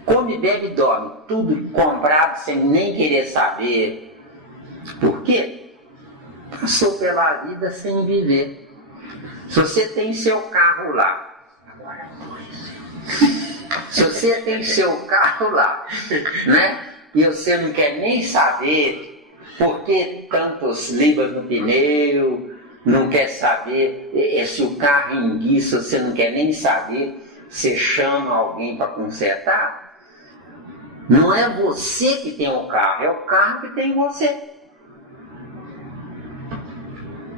come, bebe e dorme, tudo comprado sem nem querer saber. Por quê? Passou pela vida sem viver. Se você tem seu carro lá, se você tem seu carro lá, né? E você não quer nem saber por que tantos libras no pneu, não quer saber se o carro enguiça, você não quer nem saber, você chama alguém para consertar. Não é você que tem o carro, é o carro que tem você.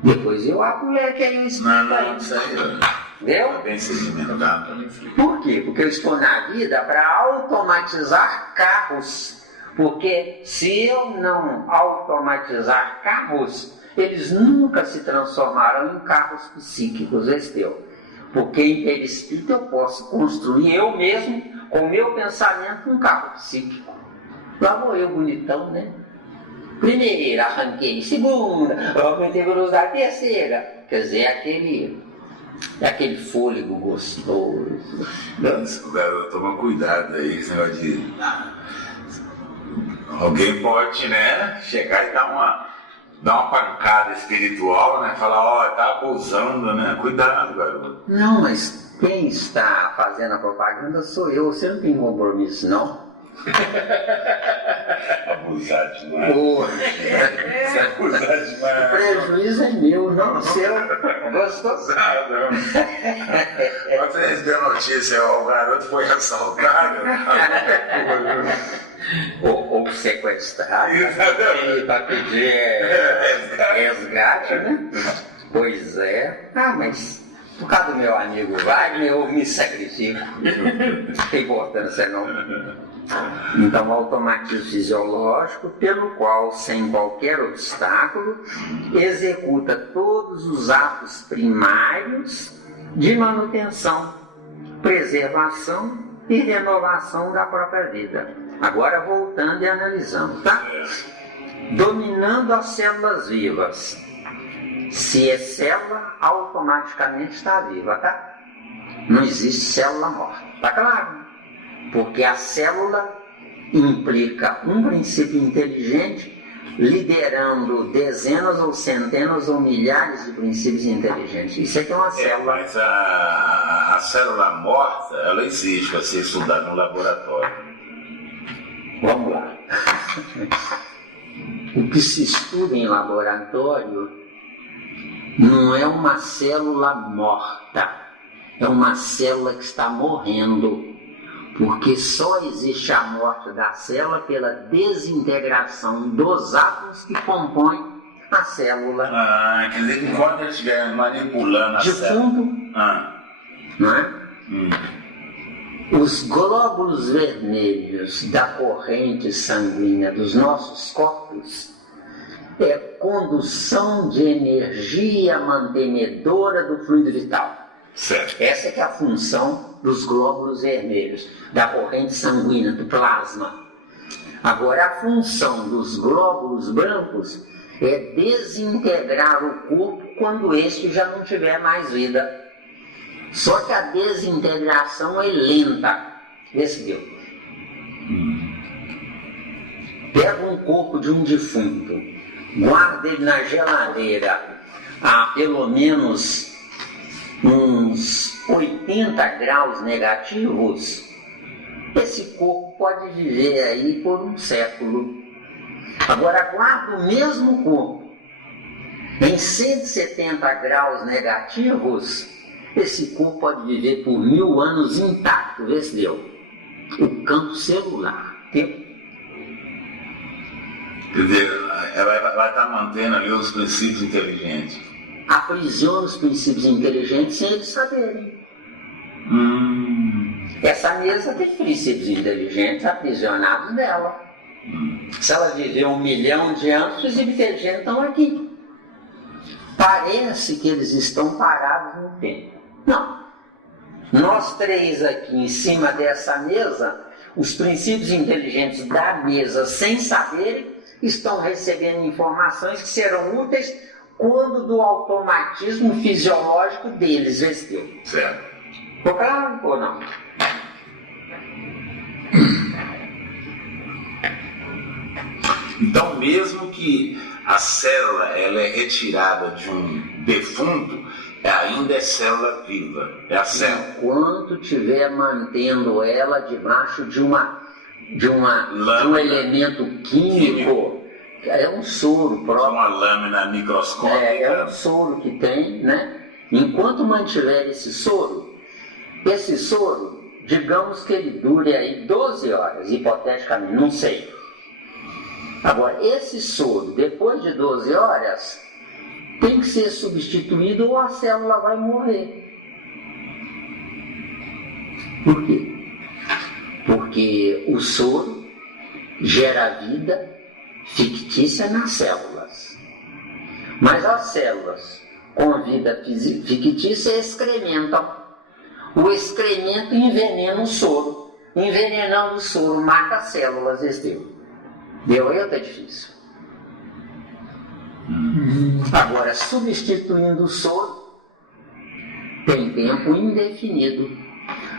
Depois eu abro o leque aí eu explico aí. Isso aí, entendeu? Bem sedimentado. Por quê? Porque eu estou na vida para automatizar carros. Porque se eu não automatizar carros, eles nunca se transformarão em carros psíquicos, Esteu. Porque em perispírito eu posso construir eu mesmo, com o meu pensamento, um carro psíquico. Lá vou eu bonitão, né? Primeira, arranquei. Segunda, aumentei a velocidade. Terceira, quer dizer, aquele fôlego gostoso. Garoto, toma cuidado aí, esse negócio de... Alguém pode, né, chegar e dar uma pancada espiritual, né? Falar, ó, tá abusando, né? Cuidado, garoto. Não, mas quem está fazendo a propaganda sou eu. Você não tem compromisso, não? Abusar demais. Você abusar demais. O prejuízo é meu, não seu. Gostou? Quando você recebeu a notícia, o garoto foi assaltado. Ou sequestrado para pedir resgate, né? Pois é. Ah, mas por causa do meu amigo Wagner, eu me sacrifico. Não tem importância não. Então, o automatismo fisiológico, pelo qual, sem qualquer obstáculo, executa todos os atos primários de manutenção, preservação e renovação da própria vida. Agora, voltando e analisando, tá? Dominando as células vivas. Se é célula, automaticamente está viva, tá? Não existe célula morta, tá claro? Porque a célula implica um princípio inteligente liderando dezenas ou centenas ou milhares de princípios inteligentes. Isso aqui é uma célula. Mas a célula morta, ela existe para ser estudada no laboratório. Vamos lá. O que se estuda em laboratório não é uma célula morta, é uma célula que está morrendo. Porque só existe a morte da célula pela desintegração dos átomos que compõem a célula. Ah, quer dizer que enquanto eles estiverem manipulando a de célula... fundo, não é? Os glóbulos vermelhos da corrente sanguínea dos nossos corpos é condução de energia mantenedora do fluido vital. Certo. Essa é que é a função dos glóbulos vermelhos, da corrente sanguínea, do plasma. Agora, a função dos glóbulos brancos é desintegrar o corpo quando este já não tiver mais vida. Só que a desintegração é lenta. Esse deu. Pega um corpo de um defunto, guarda ele na geladeira a pelo menos uns 80 graus negativos, esse corpo pode viver aí por um século. Agora, guarda o mesmo corpo em 170 graus negativos, esse corpo pode viver por 1000 anos intacto. Vê se deu. O campo celular. Quer dizer, ela vai estar mantendo ali os princípios inteligentes. Aprisiona os princípios inteligentes sem eles saberem. Essa mesa tem princípios inteligentes aprisionados nela. Se ela viver 1 milhão de anos, os princípios inteligentes estão aqui. Parece que eles estão parados no tempo. Não. Nós 3 aqui em cima dessa mesa, os princípios inteligentes da mesa, sem saberem, estão recebendo informações que serão úteis quando do automatismo fisiológico deles vestiu. Certo. Ficou claro ou não? Então, mesmo que a célula ela é retirada de um defunto, ainda é célula viva, é a célula. Enquanto estiver mantendo ela debaixo de um elemento químico, é um soro próprio. Uma lâmina microscópica. É um soro que tem, né? Enquanto mantiver esse soro, digamos que ele dure aí 12 horas, hipoteticamente, não sei. Agora, esse soro, depois de 12 horas, tem que ser substituído ou a célula vai morrer. Por quê? Porque o soro gera vida fictícia nas células. Mas as células com vida fictícia excrementam. O excremento envenena o soro. Envenenando o soro, mata as células, Deu aí ou tá difícil? Agora, substituindo o soro, tem tempo indefinido.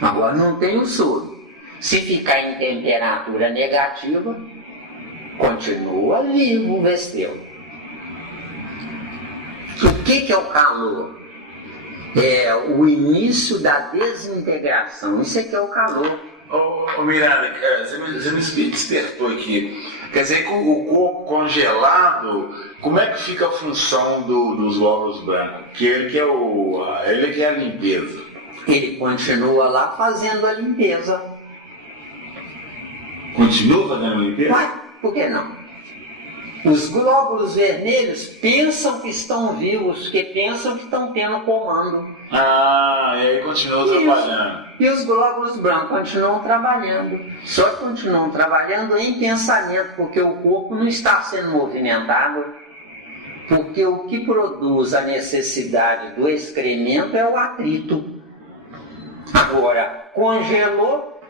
Agora, não tem o soro. Se ficar em temperatura negativa, continua vivo o Vesteu. O que é o calor? É o início da desintegração. Isso é que é o calor. Miranda, você me despertou aqui. Quer dizer que o corpo congelado, como é que fica a função dos glóbulos brancos? Que ele que é a limpeza. Ele continua lá fazendo a limpeza. Continua fazendo a limpeza? Mas por que não? Os glóbulos vermelhos pensam que estão vivos, porque pensam que estão tendo comando. E aí continuam trabalhando. E os glóbulos brancos continuam trabalhando. Só que continuam trabalhando em pensamento, porque o corpo não está sendo movimentado. Porque o que produz a necessidade do excremento é o atrito. Agora, congelou,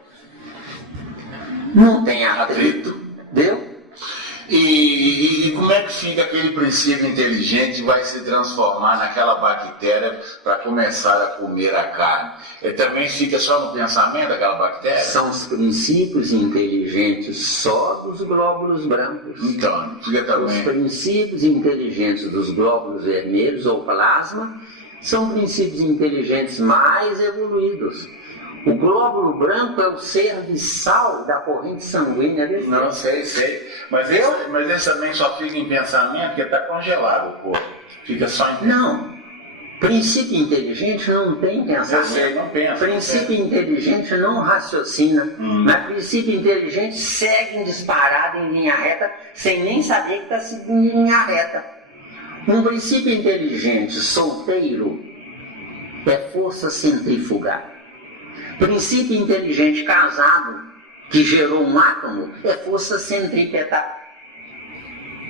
não tem atrito. Deu? E como é que fica aquele princípio inteligente que vai se transformar naquela bactéria para começar a comer a carne? Ele também fica só no pensamento daquela bactéria? São os princípios inteligentes só dos glóbulos brancos. Então, fica também. Os princípios inteligentes dos glóbulos vermelhos ou plasma são princípios inteligentes mais evoluídos. O glóbulo branco é o serviçal da corrente sanguínea desse. Não, sei. Mas esse também só fica em pensamento porque está congelado o corpo. Fica só em Não. Princípio inteligente não tem pensamento. Eu sei, não pensa. Princípio inteligente não raciocina. Mas princípio inteligente segue disparado em linha reta sem nem saber que está seguindo em linha reta. Um princípio inteligente solteiro é força centrífuga. Princípio inteligente casado, que gerou um átomo, é força centrípeta.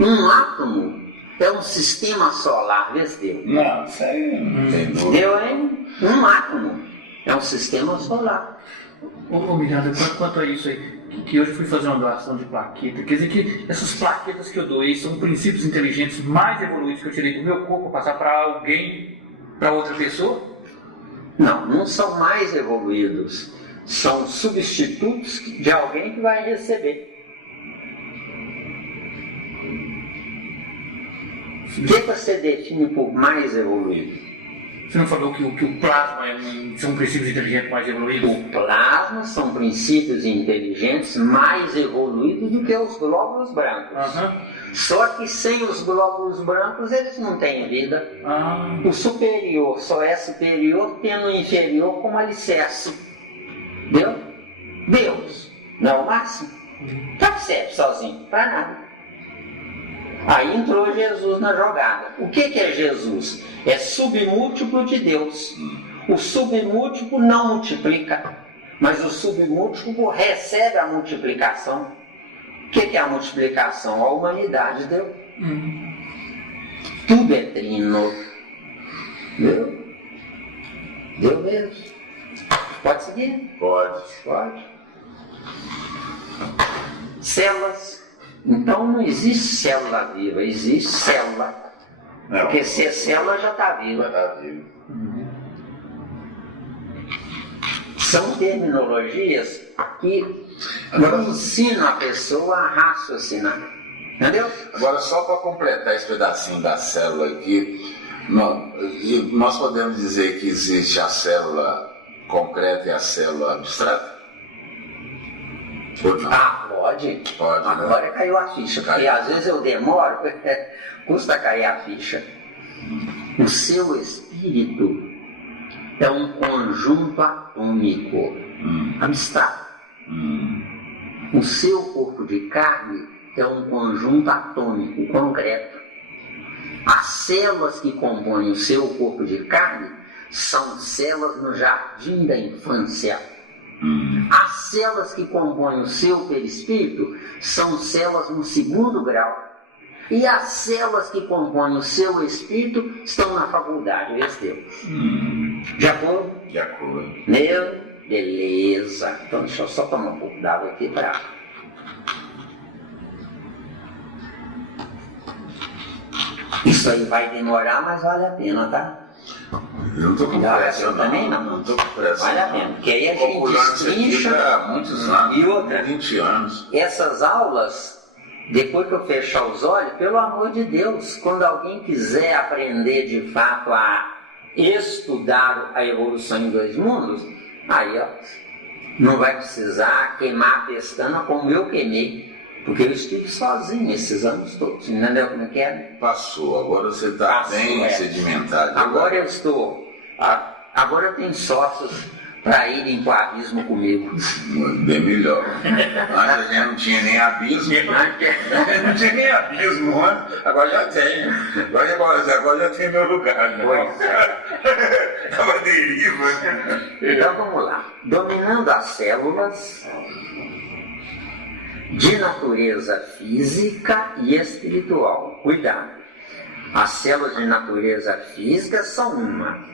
Um átomo é um sistema solar, Vesteu. Não, isso aí não tem dúvida. Deu, hein? Um átomo é um sistema solar. Miranda, quanto a isso aí, que hoje fui fazer uma doação de plaqueta, quer dizer que essas plaquetas que eu doei são princípios inteligentes mais evoluídos que eu tirei do meu corpo, passar para alguém, para outra pessoa? Não são mais evoluídos. São substitutos de alguém que vai receber. O que você define por mais evoluído? Você não falou que o plasma são princípios inteligentes mais evoluídos? O plasma são princípios inteligentes mais evoluídos do que os glóbulos brancos. Só que sem os glóbulos brancos eles não têm vida. O superior só é superior tendo o inferior como alicerce. Deu? Deus não é o máximo. O que serve sozinho? Para nada. Aí entrou Jesus na jogada. O que é Jesus? É submúltiplo de Deus. O submúltiplo não multiplica, mas o submúltiplo recebe a multiplicação. O que é a multiplicação? A humanidade deu. Tudo é trino. Deu? Deu mesmo. Pode seguir? Pode. Células. Então não existe célula viva, existe célula. Não. Porque se é célula já está Já viva. está vivo. São terminologias que não ensinam a pessoa a raciocinar. Entendeu? Agora, só para completar esse pedacinho da célula aqui, nós podemos dizer que existe a célula concreta e a célula abstrata? Ou não? Pode. Pode, né? Agora caiu a ficha, porque Caiu. às vezes eu demoro, custa cair a ficha. O seu espírito é um conjunto atômico, abstrato. O seu corpo de carne é um conjunto atômico, concreto. As células que compõem o seu corpo de carne são células no jardim da infância. As células que compõem o seu perispírito são células no segundo grau. E as células que compõem o seu espírito estão na faculdade, De acordo? De acordo. Meu? Beleza. Então deixa eu só tomar um pouco d'água aqui para... Isso aí vai demorar, mas vale a pena, tá? Eu não estou com pressa, eu também não. Não estou com pressa. Vale a pena, porque aí a gente Calculando isso aqui destrincha. há muitos anos, E outra, 20 anos. essas aulas, depois que eu fechar os olhos, pelo amor de Deus, quando alguém quiser aprender de fato a estudar a evolução em dois mundos, aí ó, não vai precisar queimar a pestana como eu queimei, porque eu estive sozinho esses anos todos, entendeu como é que é? Passou, agora você está bem sedimentado. Agora eu estou, agora eu tenho sócios para irem para o abismo comigo. Bem melhor. Antes a gente não tinha nem abismo. Não tinha nem abismo, né? Agora já tem. Agora já tem meu lugar. Né? Pois é. Estava deriva, né? Então vamos lá. Dominando as células de natureza física e espiritual. Cuidado. As células de natureza física são uma.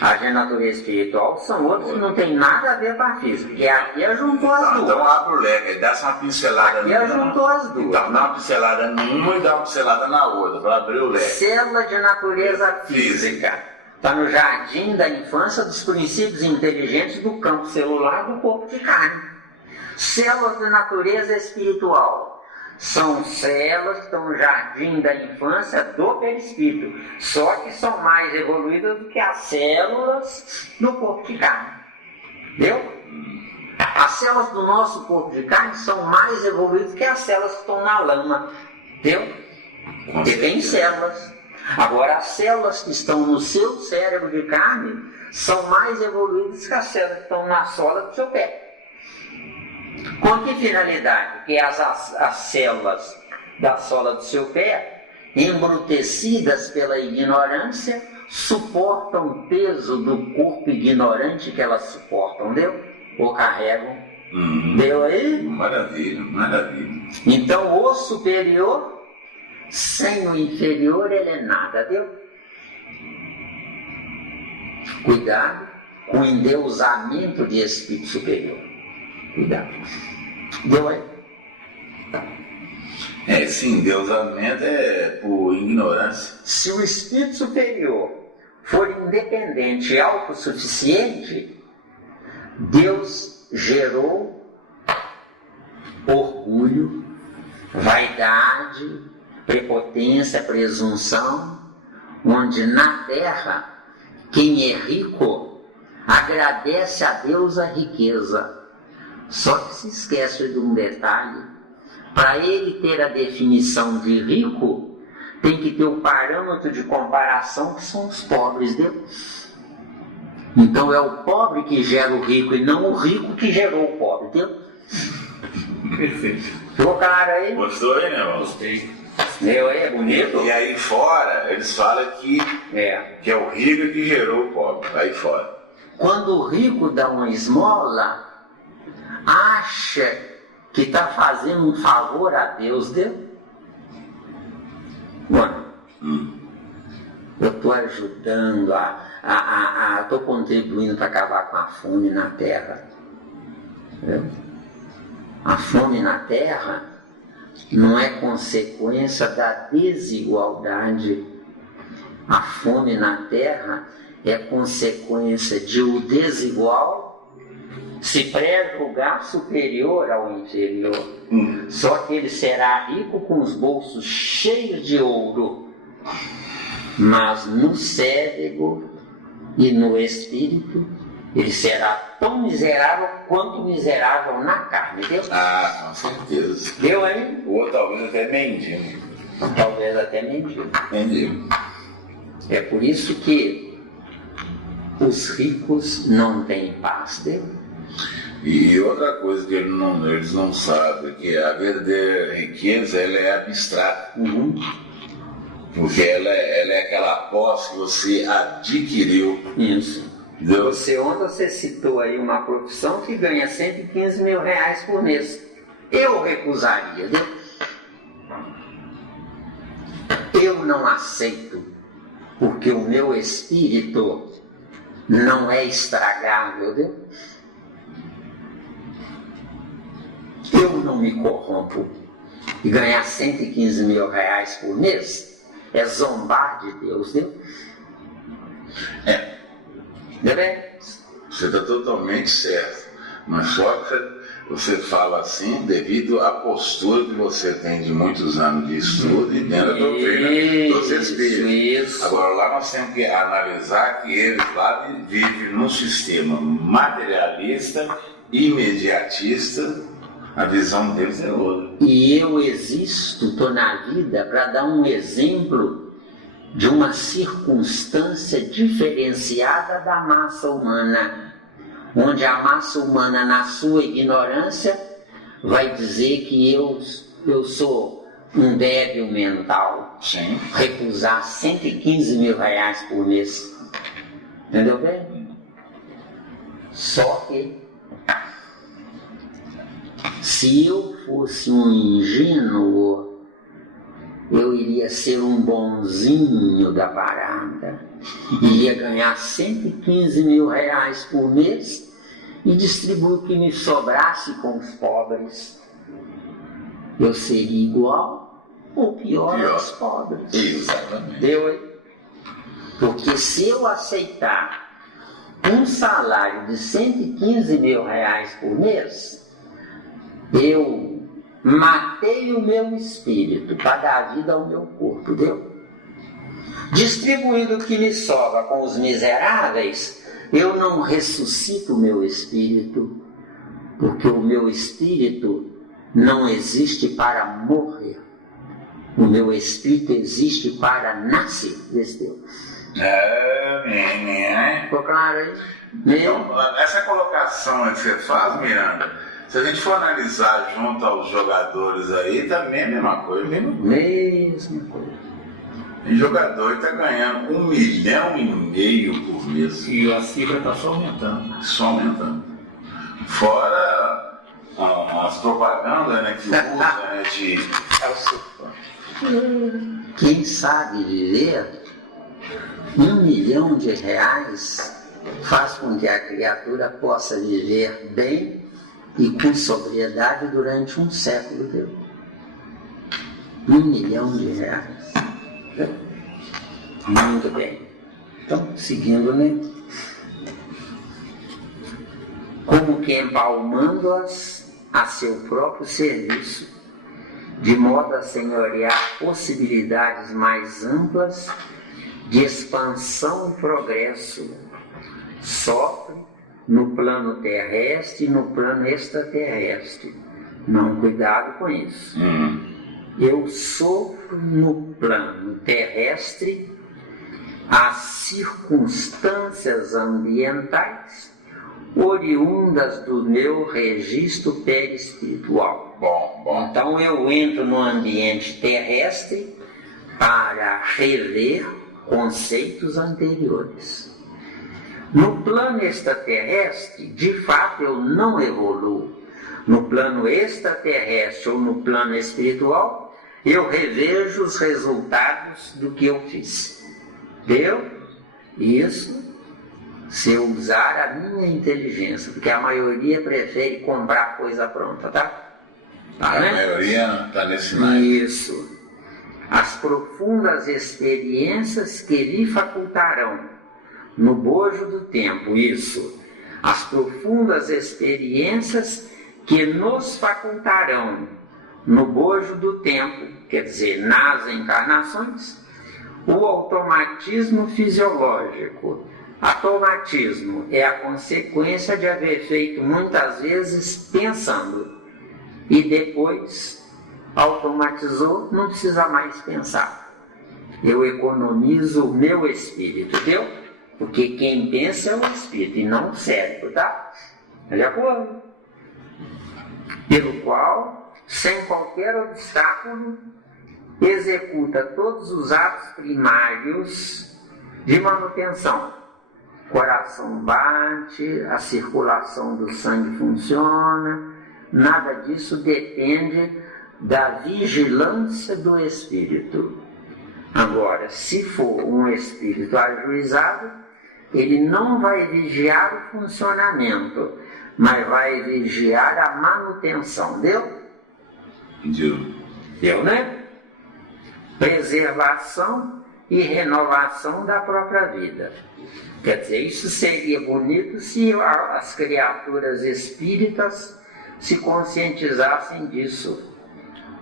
As de natureza espiritual são outras que não tem nada a ver com a física. E aqui juntou as duas. Então abre o leque, dá uma pincelada Aqui juntou as duas. Então dá uma pincelada numa e dá uma pincelada na outra, para abrir o leque. Célula de natureza física. Está no jardim da infância dos princípios inteligentes do campo celular do corpo de carne. Células de natureza espiritual. São células que estão no jardim da infância do perispírito, só que são mais evoluídas do que as células do corpo de carne. Entendeu? As células do nosso corpo de carne são mais evoluídas que as células que estão na lama. Entendeu? Porque tem células. Agora, as células que estão no seu cérebro de carne são mais evoluídas que as células que estão na sola do seu pé. Com que finalidade? Que as células da sola do seu pé, embrutecidas pela ignorância, suportam o peso do corpo ignorante que elas suportam, deu? Ou carregam. Deu aí? Maravilha, maravilha. Então o superior, sem o inferior, ele é nada, deu? Cuidado com o endeusamento de espírito superior. Cuidado. Deu aí? Esse endeusamento é por ignorância. Se o espírito superior for independente e autossuficiente, Deus gerou orgulho, vaidade, prepotência, presunção, onde na terra quem é rico agradece a Deus a riqueza. Só que se esquece de um detalhe: para ele ter a definição de rico, tem que ter o parâmetro de comparação que são os pobres dele. Então é o pobre que gera o rico e não o rico que gerou o pobre, entendeu? Perfeito. Ficou claro aí? Gostou aí, né, irmão? Gostei. É bonito? E aí fora, eles falam que é o rico que gerou o pobre, aí fora. Quando o rico dá uma esmola, acha que está fazendo um favor a Deus, Bom, eu estou ajudando, estou contribuindo para acabar com a fome na terra. Entendeu? A fome na terra não é consequência da desigualdade. A fome na terra é consequência de o desigual se pré-julgar superior ao inferior. Só que ele será rico com os bolsos cheios de ouro, mas no cérebro e no espírito ele será tão miserável quanto miserável na carne, entendeu? Ah, com certeza. Deu aí? Ou talvez até mendigo. Talvez até mendigo. Mendigo. É por isso que os ricos não têm paz, entendeu? E outra coisa que eles não sabem, que a verdadeira riqueza ela é abstrata. Porque ela é aquela posse que você adquiriu. Isso. Você citou aí uma profissão que ganha 115 mil reais por mês. Eu recusaria, né? Eu não aceito, porque o meu espírito não é estragável, né? Eu não me corrompo. E ganhar 115 mil reais por mês é zombar de Deus, né? Você está totalmente certo, mas só que você fala assim devido à postura que você tem de muitos anos de estudo e dentro da doutrina dos espíritos. Agora lá nós temos que analisar que eles lá vivem num sistema materialista, imediatista, a visão deles é outra. E eu existo, estou na vida para dar um exemplo de uma circunstância diferenciada da massa humana, onde a massa humana, na sua ignorância, vai dizer que eu sou um débil mental. Sim. Recusar 115 mil reais por mês. Entendeu bem? Só que, se eu fosse um ingênuo, eu iria ser um bonzinho da parada, iria ganhar 115 mil reais por mês e distribuir o que me sobrasse com os pobres. Eu seria igual ou pior aos pobres. Exatamente. Deu aí? Porque se eu aceitar um salário de 115 mil reais por mês, eu matei o meu espírito para dar vida ao meu corpo, entendeu? Distribuindo o que me sobra com os miseráveis, eu não ressuscito o meu espírito, porque o meu espírito não existe para morrer. O meu espírito existe para nascer, entendeu? Ficou claro aí? Então, essa colocação que você faz, Miranda, se a gente for analisar junto aos jogadores aí, também é a mesma coisa. Mesma coisa. O jogador está ganhando 1,5 milhão por mês. E a cifra está só aumentando. Só aumentando. Fora as propagandas, né, que usa, né, Quem sabe viver, 1 milhão de reais faz com que a criatura possa viver bem e com sobriedade durante um século, viu? 1 milhão de reais. Muito bem. Então, seguindo, né? Como que empalmando-as a seu próprio serviço, de modo a senhorear possibilidades mais amplas de expansão e progresso, sofre no plano terrestre e no plano extraterrestre. Não, cuidado com isso. Eu sofro no plano terrestre as circunstâncias ambientais oriundas do meu registro perispiritual. Bom. Então eu entro no ambiente terrestre para rever conceitos anteriores. No plano extraterrestre, de fato, eu não evoluo. No plano extraterrestre ou no plano espiritual, eu revejo os resultados do que eu fiz. Deu? Isso se eu usar a minha inteligência, porque a maioria prefere comprar coisa pronta, tá? A maioria está nesse naipe. Isso. As profundas experiências que lhe facultarão no bojo do tempo, isso. As profundas experiências que nos facultarão no bojo do tempo, quer dizer, nas encarnações, o automatismo fisiológico. Automatismo é a consequência de haver feito muitas vezes pensando e depois automatizou, não precisa mais pensar. Eu economizo o meu espírito, entendeu? Porque quem pensa é o espírito e não o cérebro, tá? De acordo? Pelo qual, sem qualquer obstáculo, executa todos os atos primários de manutenção. Coração bate, a circulação do sangue funciona, nada disso depende da vigilância do espírito. Agora, se for um espírito ajuizado, ele não vai vigiar o funcionamento, mas vai vigiar a manutenção. Deu? Deu, né? Preservação e renovação da própria vida. Quer dizer, isso seria bonito se as criaturas espíritas se conscientizassem disso.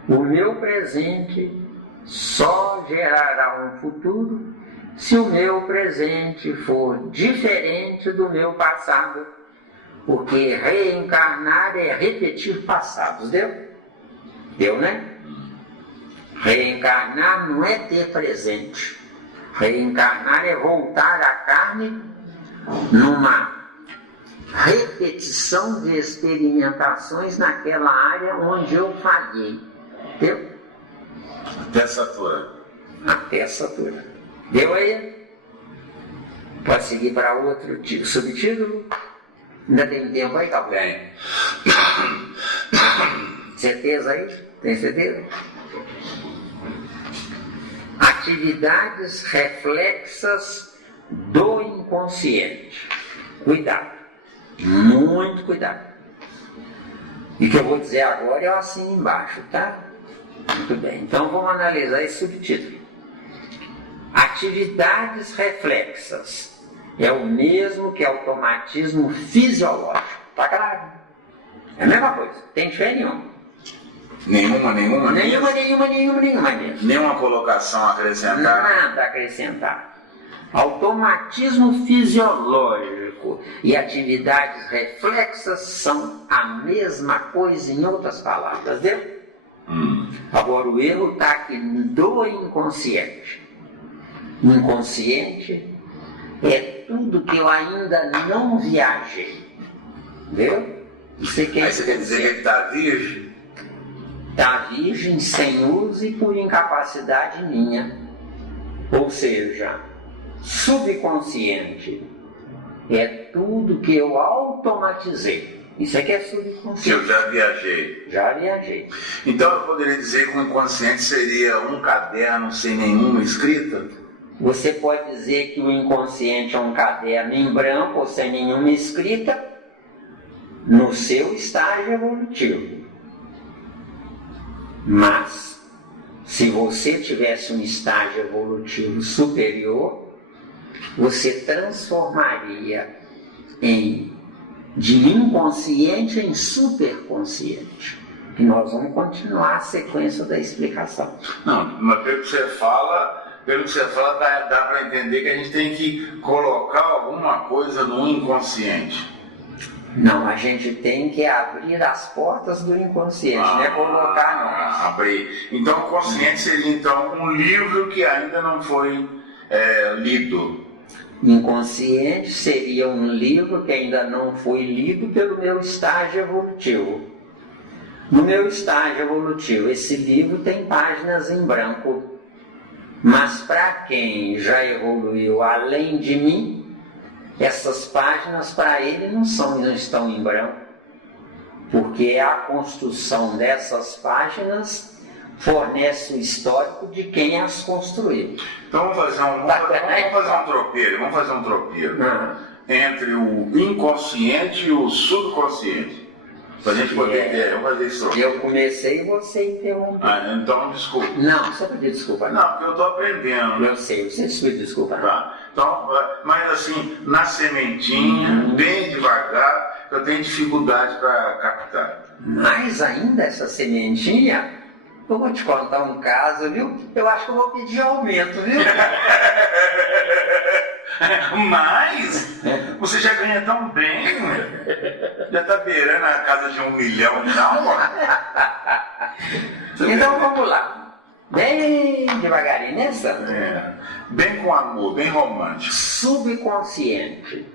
O meu presente só gerará um futuro se o meu presente for diferente do meu passado, porque reencarnar é repetir passados. Deu? Deu, né? Reencarnar não é ter presente. Reencarnar é voltar à carne numa repetição de experimentações naquela área onde eu falhei. Deu? Até essa altura. Até essa altura. Deu aí? Pode seguir para outro subtítulo? Ainda tem tempo aí, Calvin? Tem. Certeza aí? Tem certeza? Atividades reflexas do inconsciente. Cuidado. Muito cuidado. E o que eu vou dizer agora é assim embaixo, tá? Muito bem. Então vamos analisar esse subtítulo. Atividades reflexas. É o mesmo que automatismo fisiológico. Tá claro? É a mesma coisa. Tem diferença nenhuma. Nenhuma mesmo. Nenhuma colocação a acrescentar? Nada a acrescentar. Automatismo fisiológico e atividades reflexas são a mesma coisa, em outras palavras, deu? Agora o erro está aqui do inconsciente. O inconsciente é tudo que eu ainda não viajei. Entendeu? Aí você quer dizer que ele está virgem? Está virgem, sem uso e por incapacidade minha. Ou seja, subconsciente é tudo que eu automatizei. Isso aqui é subconsciente. Que eu já viajei. Já viajei. Então eu poderia dizer que o inconsciente seria um caderno sem nenhuma escrita? Você pode dizer que o inconsciente é um caderno em branco ou sem nenhuma escrita no seu estágio evolutivo. Mas, se você tivesse um estágio evolutivo superior, você transformaria de inconsciente em superconsciente. E nós vamos continuar a sequência da explicação. Não, mas pelo que você fala, dá para entender que a gente tem que colocar alguma coisa no inconsciente. Não, a gente tem que abrir as portas do inconsciente, não é colocar não. Abrir. Então o consciente seria então um livro que ainda não foi lido. inconsciente seria um livro que ainda não foi lido pelo meu estágio evolutivo. No meu estágio evolutivo, esse livro tem páginas em branco, mas para quem já evoluiu além de mim, essas páginas para ele não estão em branco, porque a construção dessas páginas fornece o histórico de quem as construiu. Então vamos fazer um tropeiro entre o inconsciente e o subconsciente. Para a gente poder ter, vamos fazer isso. Eu comecei e você interrompeu. Então desculpa. Não, só pedir desculpa. Não, porque eu estou aprendendo. Eu sei, você pediu desculpa. Tá. Então, mas assim, na sementinha, bem devagar, eu tenho dificuldade para captar. Mais ainda essa sementinha, eu vou te contar um caso, viu? Eu acho que eu vou pedir aumento, viu? Mas você já ganha tão bem, já está beirando a casa de 1 milhão já, Então vamos lá, bem devagarinho, né, Sandro? Bem com amor, bem romântico. Subconsciente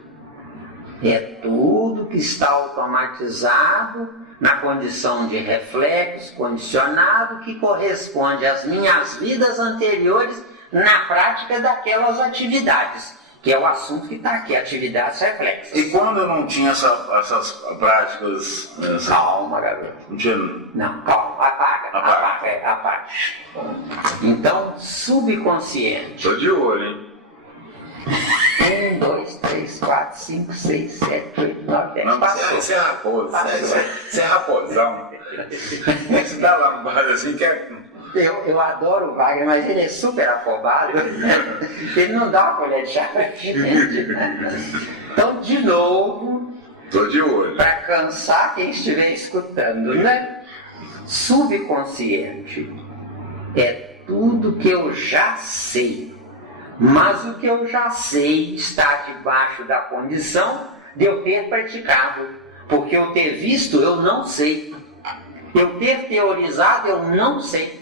é tudo que está automatizado na condição de reflexo condicionado que corresponde às minhas vidas anteriores na prática daquelas atividades, que é o assunto que está aqui, atividades reflexas. E quando eu não tinha essas práticas... Calma, garoto. Não tinha... Não, calma, apaga. Então, subconsciente. Estou de olho, hein? 1, 2, 3, 4, 5, 6, 7, 8, 9, 10. Não, você é raposo, você é raposão. Você dá lá no bar assim que é... Eu adoro o Wagner, mas ele é super afobado, né? Ele não dá uma colher de chá pra gente. Então, de novo, tô de olho, para cansar quem estiver escutando, né? Subconsciente é tudo que eu já sei, mas o que eu já sei está debaixo da condição de eu ter praticado, porque eu ter visto eu não sei, eu ter teorizado eu não sei.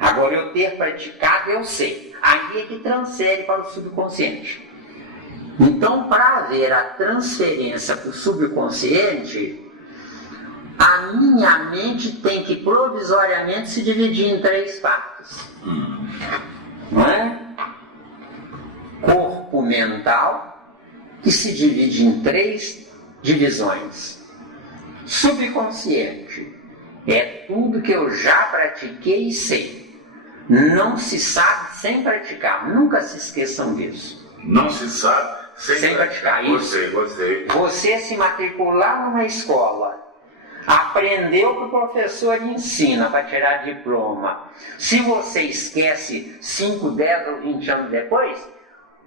Agora, eu ter praticado, eu sei. Aí é que transfere para o subconsciente. Então, para haver a transferência para o subconsciente, a minha mente tem que provisoriamente se dividir em 3 partes. Não é? Corpo mental, que se divide em 3 divisões. Subconsciente é tudo que eu já pratiquei e sei. Não se sabe sem praticar. Nunca se esqueçam disso. Não se sabe sem praticar. Isso. Gostei. Você se matricular numa escola, aprendeu o que o professor ensina para tirar diploma. Se você esquece 5, 10 ou 20 anos depois,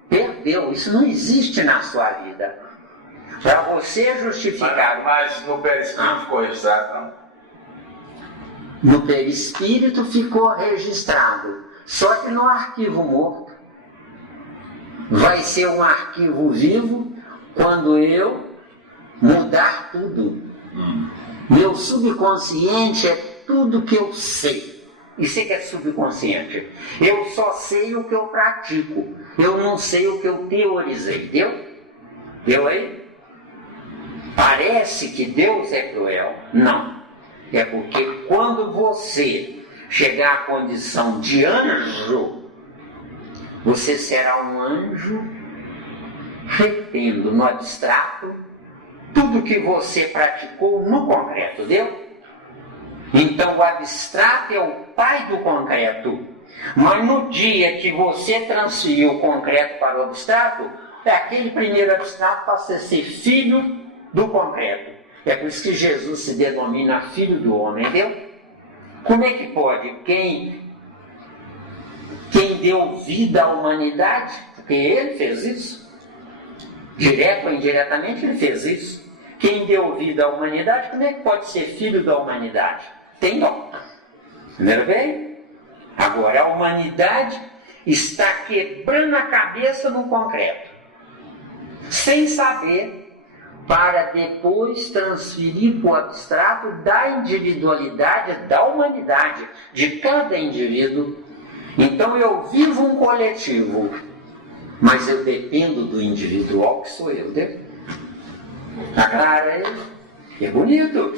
perdeu. Isso não existe na sua vida. Para você justificar... Mas no perispírito ficou registrado, não? No perispírito ficou registrado, só que no arquivo morto. Vai ser um arquivo vivo quando eu mudar tudo. Meu subconsciente é tudo que eu sei. Isso é que é subconsciente. Eu só sei o que eu pratico. Eu não sei o que eu teorizei. Deu aí? Parece que Deus é cruel. Não. É porque quando você chegar à condição de anjo, você será um anjo retendo no abstrato tudo que você praticou no concreto, deu? Então o abstrato é o pai do concreto, mas no dia que você transferiu o concreto para o abstrato, aquele primeiro abstrato passa a ser filho do concreto. É por isso que Jesus se denomina filho do homem, entendeu? Como é que pode? Quem deu vida à humanidade, porque ele fez isso, direto ou indiretamente ele fez isso. Quem deu vida à humanidade, como é que pode ser filho da humanidade? Tem dó. Entendeu bem? Agora, a humanidade está quebrando a cabeça no concreto, sem saber, para depois transferir para o abstrato da individualidade da humanidade, de cada indivíduo. Então eu vivo um coletivo, Mas eu dependo do individual que sou eu, entendeu? Tá claro aí? É bonito.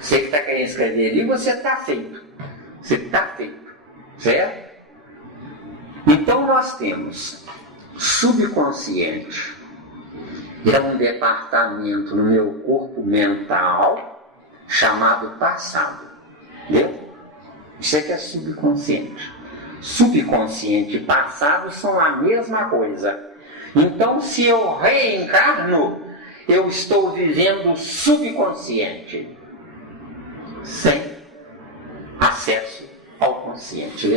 Você que está querendo escrever ali, você está feito. Você está feito. Certo? Então nós temos subconsciente. É um departamento no meu corpo mental chamado passado. Entendeu? Isso aqui é subconsciente. Subconsciente e passado são a mesma coisa. Então, se eu reencarno, eu estou vivendo o subconsciente, sem acesso ao consciente.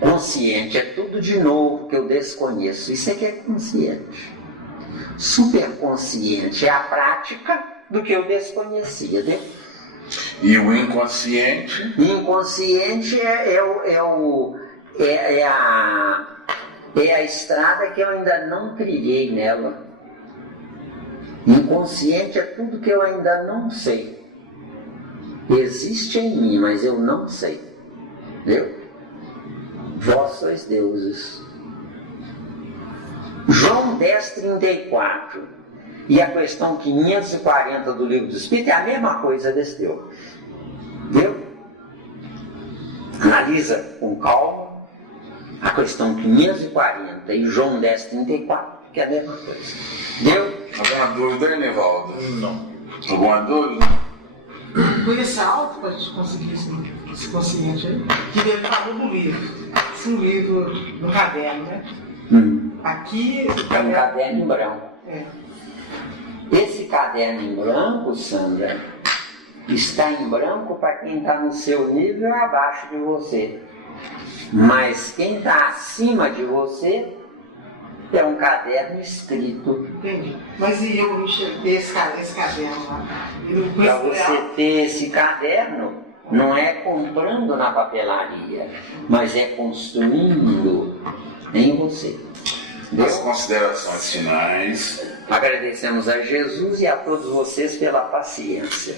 Consciente é tudo de novo que eu desconheço. Isso aqui é consciente. Superconsciente é a prática do que eu desconhecia, né? E o inconsciente? Inconsciente é a estrada que eu ainda não trilhei nela. Inconsciente é tudo que eu ainda não sei. Existe em mim, mas eu não sei. Entendeu? Vós sois deuses. João 10:34 e a questão 540 do Livro do Espírito é a mesma coisa desse teu. Viu? Analisa com calma a questão 540 e João 10:34, que é a mesma coisa. Viu? Alguma dúvida aí, Nevaldo? Não. Alguma dúvida? Conhecer alto para a gente conseguir esse consciente aí. Que ele falou do livro. Esse livro no caderno, né? Aqui. É um caderno em branco. É. Esse caderno em branco, Sandra, está em branco para quem está no seu nível abaixo de você. Mas quem está acima de você é um caderno escrito. Entendi. Mas e eu enxerguei esse caderno lá? Para você ter esse caderno, não é comprando na papelaria, mas é construindo em você. As considerações finais. Agradecemos a Jesus e a todos vocês pela paciência.